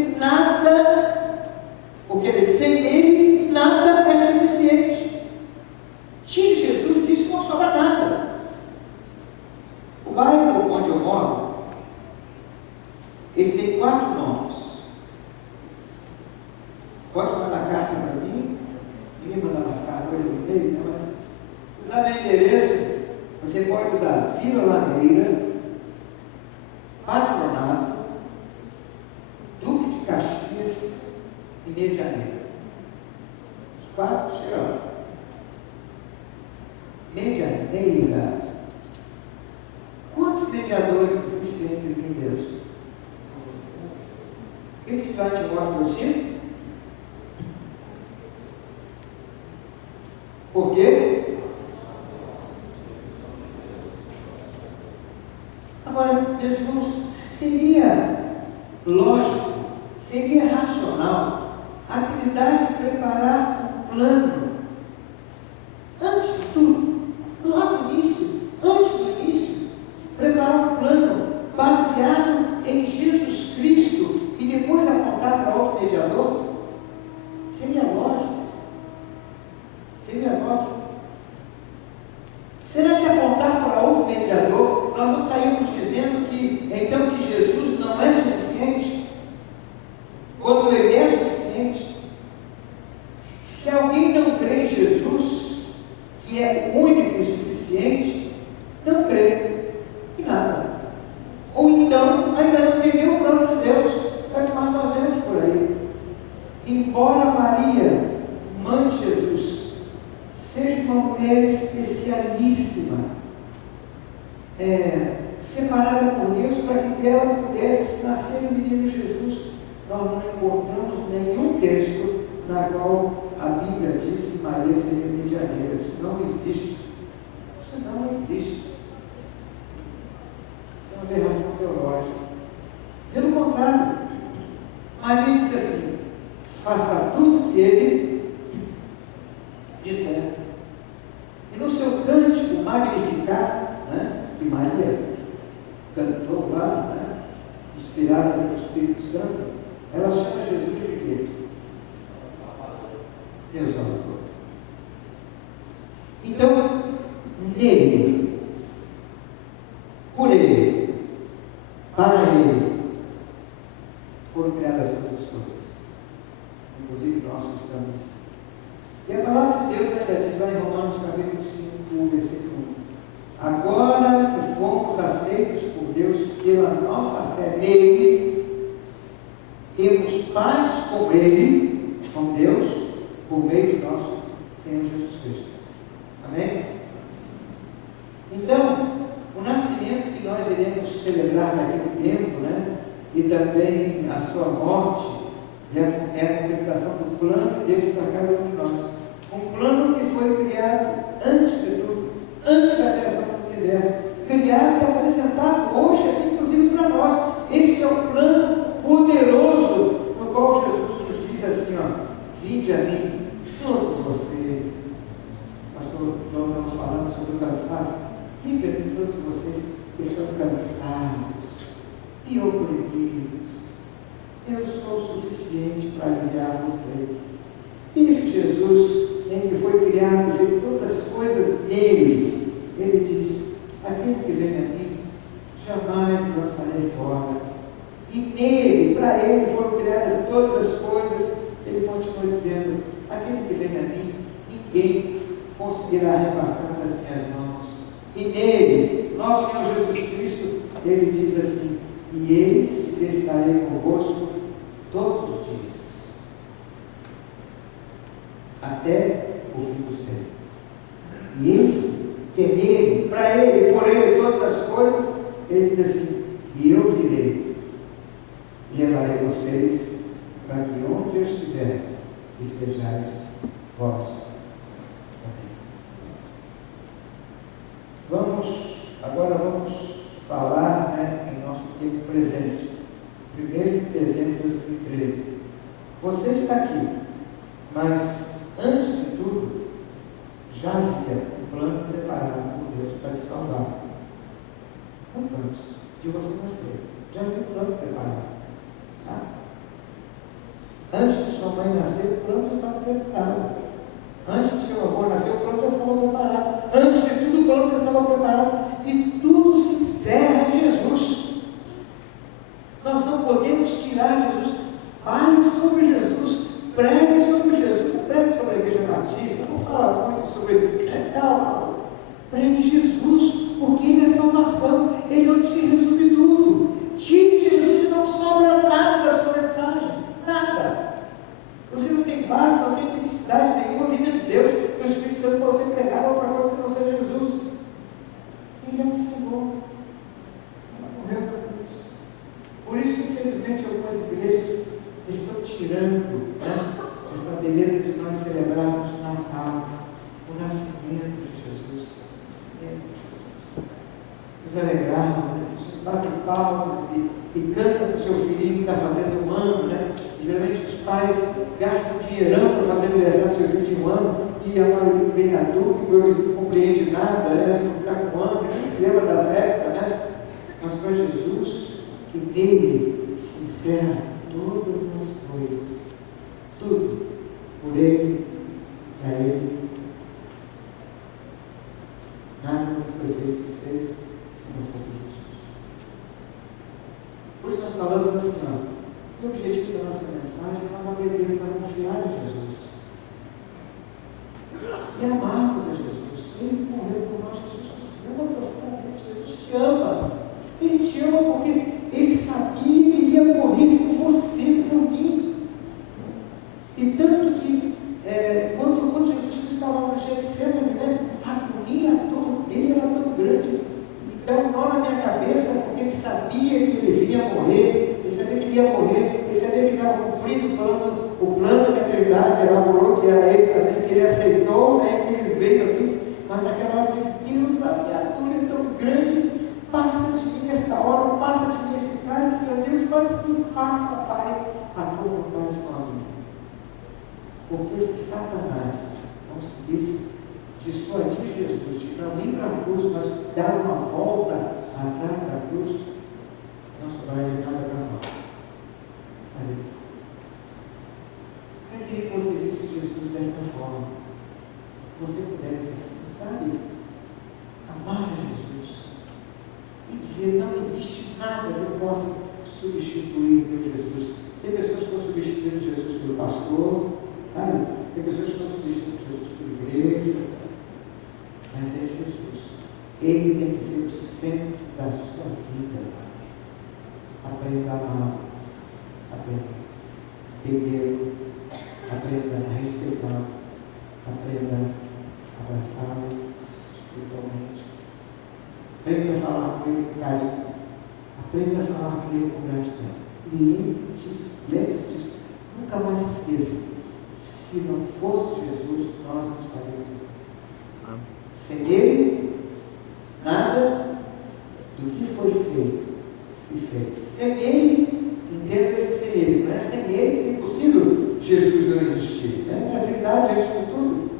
sem Ele nada é suficiente. Tire Jesus disso, não sobra nada. O bairro onde eu moro, ele tem 4 nomes. Pode mandar carta para mim, ninguém manda mais carta para ele no meio, né? Mas se usar meu endereço, você pode usar Vila Lameira, Patronato, Duque de Caxias e Medianeira. Os 4 chegam. Medianeira. Quantos mediadores existem entre Deus? Eles estão te mostram assim? Por quê? Agora, meus irmãos, seria lógico, seria racional a Trindade preparar um plano antes de tudo, logo no início, antes do início, preparar um plano baseado em Jesus Cristo e depois apontar para outro mediador? Seria lógico. Seria lógico. Será que apontar para outro mediador, nós não saímos dizendo que então que Jesus não é suficiente? Ou não ele é suficiente? Se alguém não crê em Jesus, que é único e suficiente, não crê em nada. Ou então ainda não entendeu o plano de Deus. É o que nós vemos por aí. Maria, mãe de Jesus, seja uma mulher especialíssima, separada por Deus para que dela pudesse nascer o menino Jesus. Nós não encontramos nenhum texto na qual a Bíblia diz que Maria seria medianeira. Isso não existe. Isso não existe. Isso é uma aberração teológica. Pelo contrário, Maria disse assim: faça tudo o que ele disser. E no seu cântico Magnificar, que Maria cantou lá, inspirada pelo Espírito Santo, ela chama Jesus de quê? Deus Salvador. Então, nele, por ele, para ele, foram criadas todas as coisas, inclusive nós que estamos. E a palavra de Deus ainda diz lá em Romanos capítulo 5, versículo 1: agora que fomos aceitos por Deus pela nossa fé nele, temos paz com ele, com Deus, por meio de nosso Senhor Jesus Cristo. Amém? Então, o nascimento que nós iremos celebrar naquele tempo, e também a sua morte, é a concretização do plano de Deus para cada um de nós. Um plano que foi criado antes de tudo, antes da criação do universo, criado e apresentado hoje aqui, inclusive para nós. Este é o plano poderoso no qual Jesus nos diz assim: vinde a mim, todos vocês. Pastor João estava falando sobre o cansaço. Vinde a mim, todos vocês que estão cansados e oprimidos. Eu sou suficiente para aliviar vocês. E esse Jesus, em que foi criado, fez todas as coisas nele, ele diz: aquele que vem a mim, jamais lançarei fora. E nele, para ele foram criadas todas as coisas. Ele continua dizendo: aquele que vem a mim, ninguém conseguirá arrebatar das minhas mãos. E nele, nosso Senhor Jesus Cristo, ele diz assim: e eis que estarei convosco todos os dias, até o fim dos tempos. E esse, que nele, para ele, por ele, todas as coisas, ele diz assim: e eu virei, e levarei vocês para que onde eu estiver, estejais vós também. Agora vamos falar, em nosso tempo presente. 1º de dezembro de 2013. Você está aqui, mas antes de tudo, já havia um plano preparado por Deus para te salvar. Muito antes de você nascer, já havia um plano preparado, sabe? Antes de sua mãe nascer, o plano já estava preparado. Antes de seu avô nascer, o plano já estava preparado. Antes de tudo, o plano já estava preparado. E tudo se encerra em Jesus. Nós não podemos tirar Jesus. Fale sobre Jesus. Pregue sobre Jesus. Não pregue sobre a Igreja Batista. Não fala muito sobre tal. Pregue Jesus, porque Ele é salvação. Ele é onde se resume tudo. Tire Jesus e não sobra nada da sua mensagem. Nada. Você não tem base, não tem necessidade nenhuma, vida de Deus, que o Espírito Santo para você pregar outra coisa que não seja Jesus. Ele é o Senhor. Ele morreu para nós. Por isso que, infelizmente, algumas igrejas estão tirando essa beleza de nós celebrarmos o Natal, o nascimento de Jesus. O nascimento de Jesus. Nos alegrarmos, as pessoas batem palmas e cantam para o seu filhinho que está fazendo um ano, E geralmente os pais gastam dinheirão para fazer aniversário do seu filho de um ano, e a maioria vem adulto, e eles não compreende nada, não está com um ano, nem se lembra da festa, Mas para Jesus, que nele se encerra todas as coisas, tudo, por ele, para ele. Nada do que foi feito se fez, se não for por Jesus. Por isso nós falamos assim, o objetivo da nossa mensagem é nós aprendemos a confiar em Jesus e amarmos a Jesus. Ele morreu por nós. Jesus nos ama profundamente. Jesus te ama. Ele te ama porque Ele sabia que iria morrer por você, por mim. Então que quando Jesus estava no Getsemane, né, a agonia toda dele era tão grande, e dá um nó na minha cabeça, porque ele sabia que ele ia morrer, ele sabia que ele ia morrer, ele sabia que estava cumprindo o plano que a Trindade elaborou, que era ele também, que ele aceitou, né, que ele veio aqui, mas naquela hora disse: Deus, a minha dor é tão grande, passa de mim esta hora, passa de mim esse cálice, meu Deus, mas que faça, Pai, a tua vontade com a minha. Porque se Satanás conseguisse dissuadir Jesus de não ir para a cruz, mas dar uma volta atrás da cruz, não sobraria nada para nós. Mas ele foi. Eu queria que você visse Jesus desta forma. Você pudesse, assim, sabe, amar Jesus e dizer: não existe nada que possa substituir meu Jesus. Tem pessoas que estão substituindo Jesus pelo pastor, sabe? Tem pessoas que estão substituindo Jesus pela igreja, mas é Jesus. Ele tem que ser o centro da sua vida. Aprenda a amar, aprenda a entendê-lo, aprenda a respeitá-lo, aprenda a abraçá-lo espiritualmente. Aprenda a falar com ele com carinho, aprenda a falar com ele com gratidão. E lembre-se disso, nunca mais se esqueça: se não fosse Jesus, nós não estaríamos aqui. Sem ele, nada do que foi feito se fez. Sem ele, entenda esse sem ele, não é sem ele que é impossível Jesus não existir. Na Trindade, antes de tudo,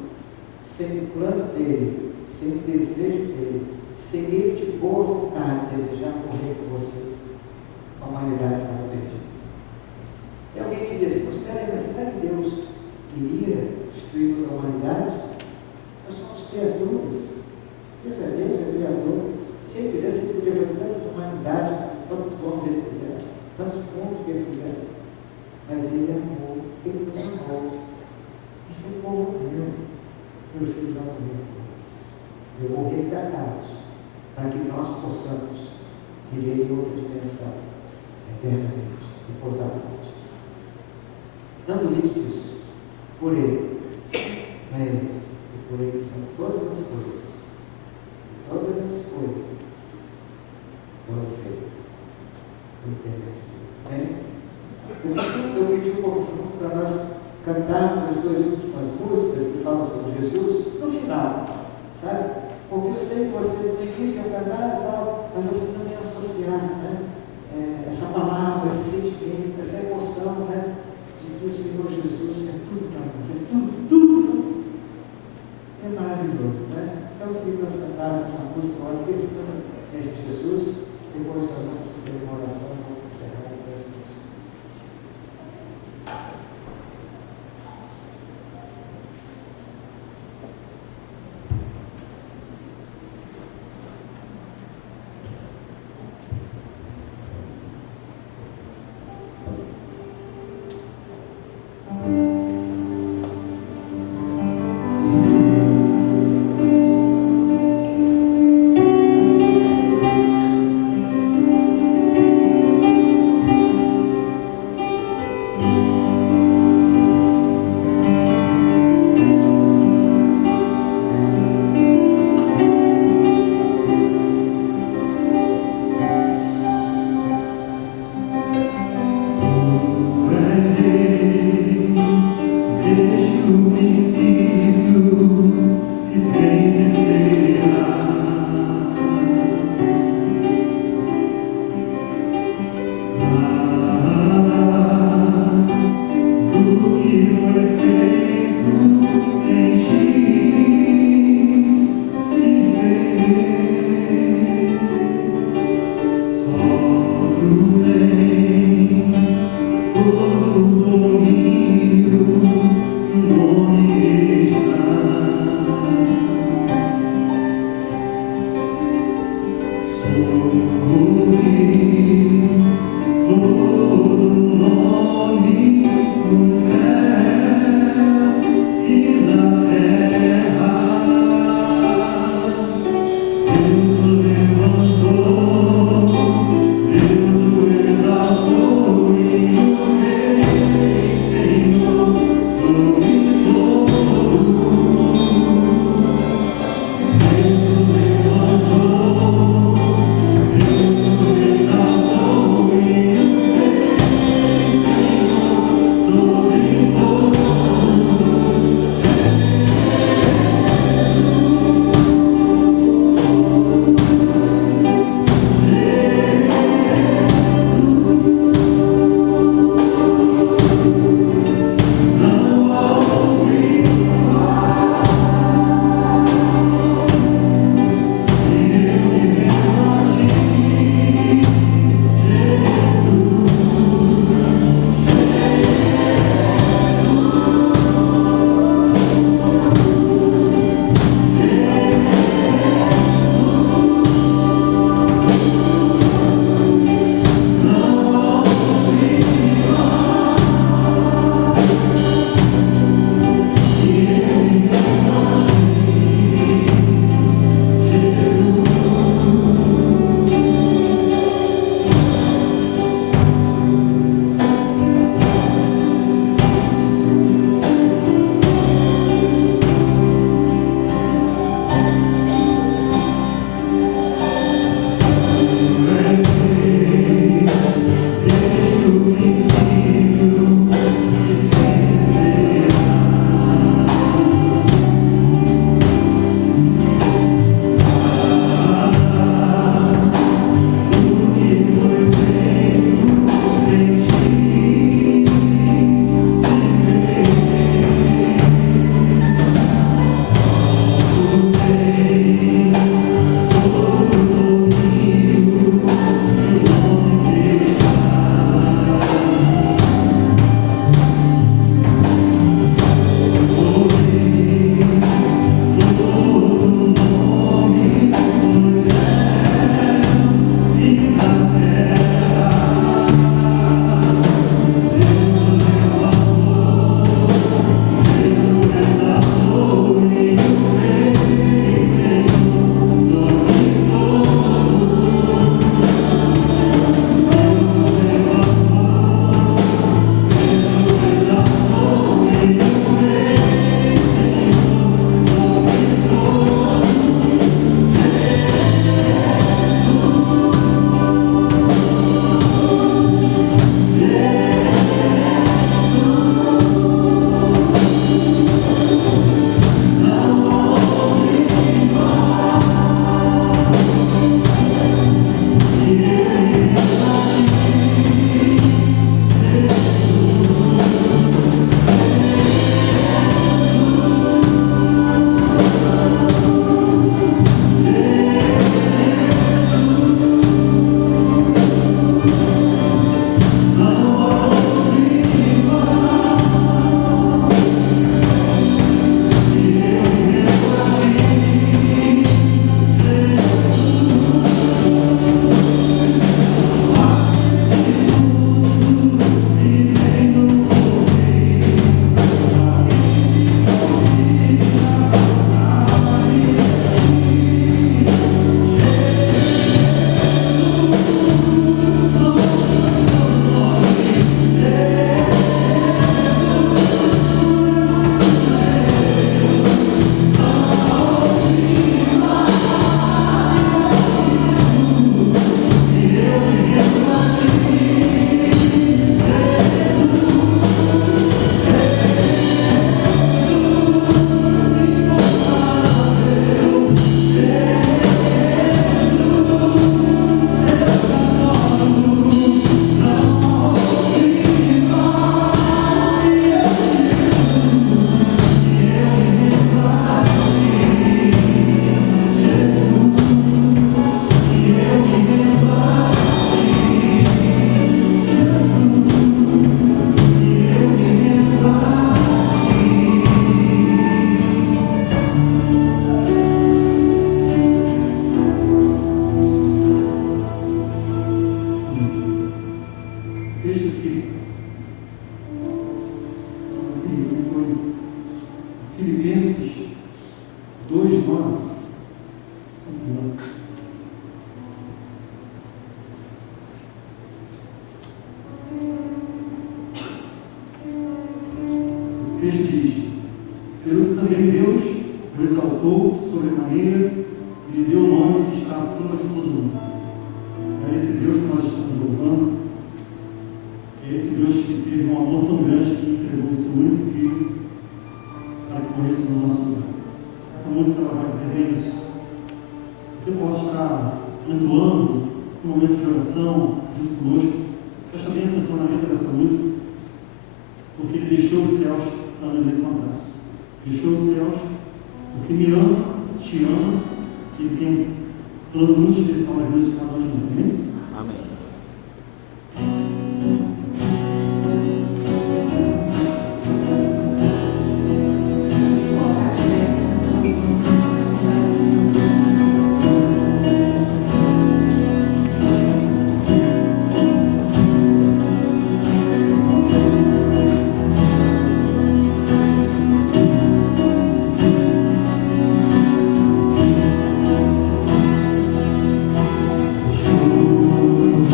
sem o plano dele, sem o desejo dele, sem ele de boa vontade desejar morrer por você, a humanidade estava perdida. E alguém que diz: mas espera aí, mas será que Deus iria destruir toda a humanidade? Nós somos criaturas. Deus é criador. Se ele quisesse, ele podia fazer tantas humanidades, tantos homens ele quisesse, tantos mundos que ele quisesse. Mas ele amou, ele nos amou. Esse é o povo meu. Meu filho vai morrer por eles. Eu vou resgatá-los, para que nós possamos viver em outra dimensão, eternamente, depois da morte. Não duvide disso. Por ele, não é ele, e por ele são todas as coisas. E todas as coisas foram feitas por intermédio dele. Eu pedi um pouco junto para nós cantarmos as duas últimas músicas que falam sobre Jesus no final, sabe? Porque eu sei que vocês no início iam cantar e tal, mas vocês não iam associar, né? Essa palavra, esse sentimento, essa emoção, né? De que o Senhor Jesus é tudo para nós, é tudo. É maravilhoso, né? Então eu queria que nós cantássemos essa música agora, pensando nesse Jesus. Depois nós vamos ter uma oração e vamos encerrar o texto. Todo domínio, em nome pelo que também Deus o exaltou sobremaneira e lhe deu o nome que está acima de todo nome. É esse Deus que nós estamos louvando, é esse Deus que teve um amor tão grande que entregou o seu único filho para que morresse no nosso lugar. Essa música ela vai dizer bem isso. Você pode estar entoando um momento de oração junto conosco. Presta bem atenção na letra dessa música, porque Ele deixou os céus para nos encontrar. Deixou os céus porque me ama, te ama, e Ele tem um plano muito especial na vida de cada um de nós. Amém? Amém. Deixou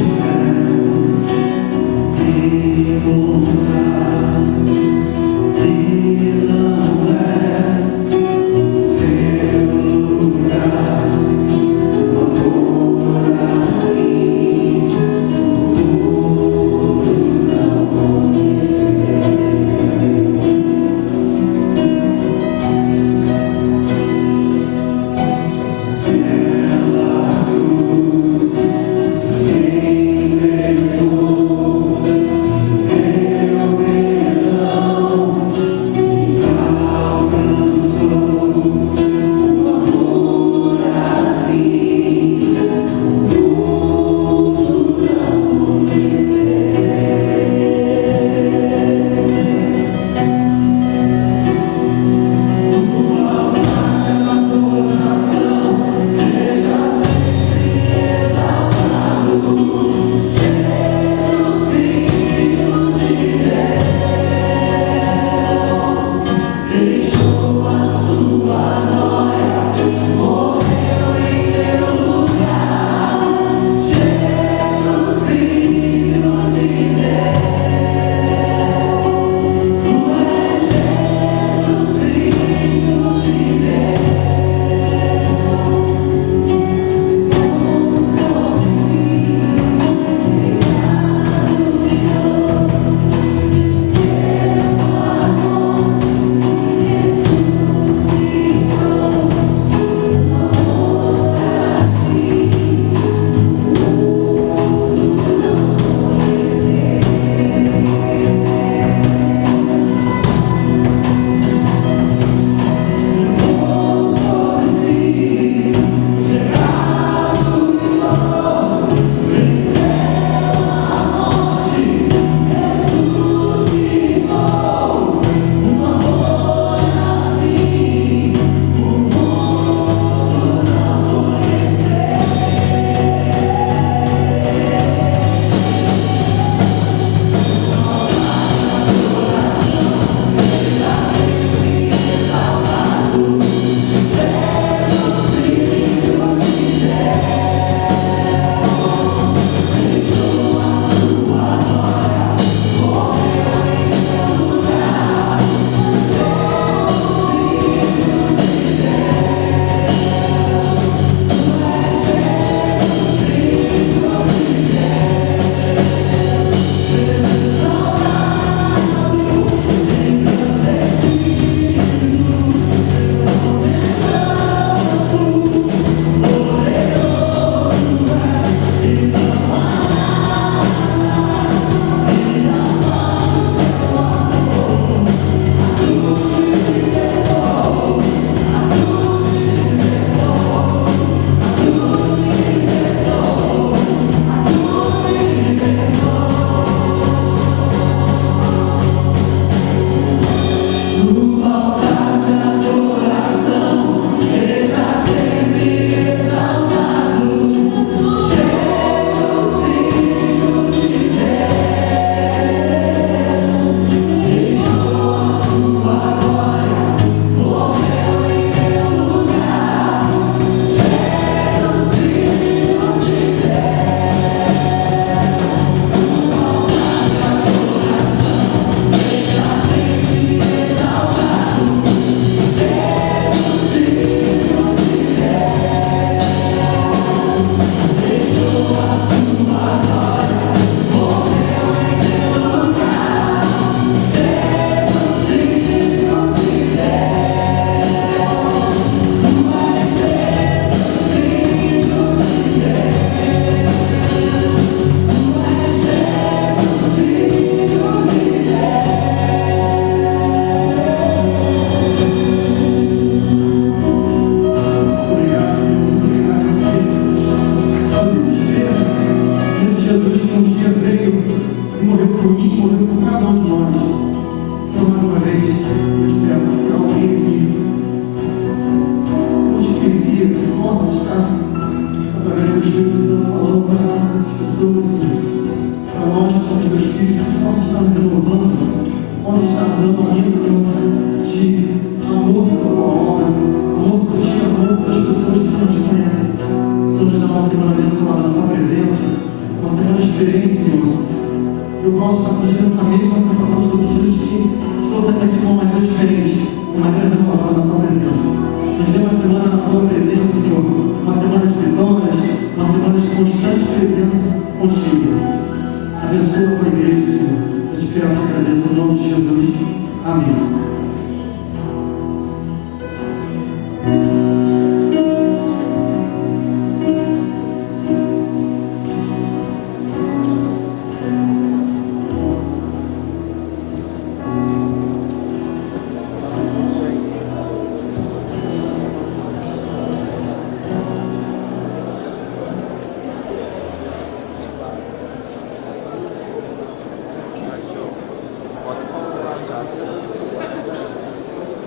igreja renovada na tua presença.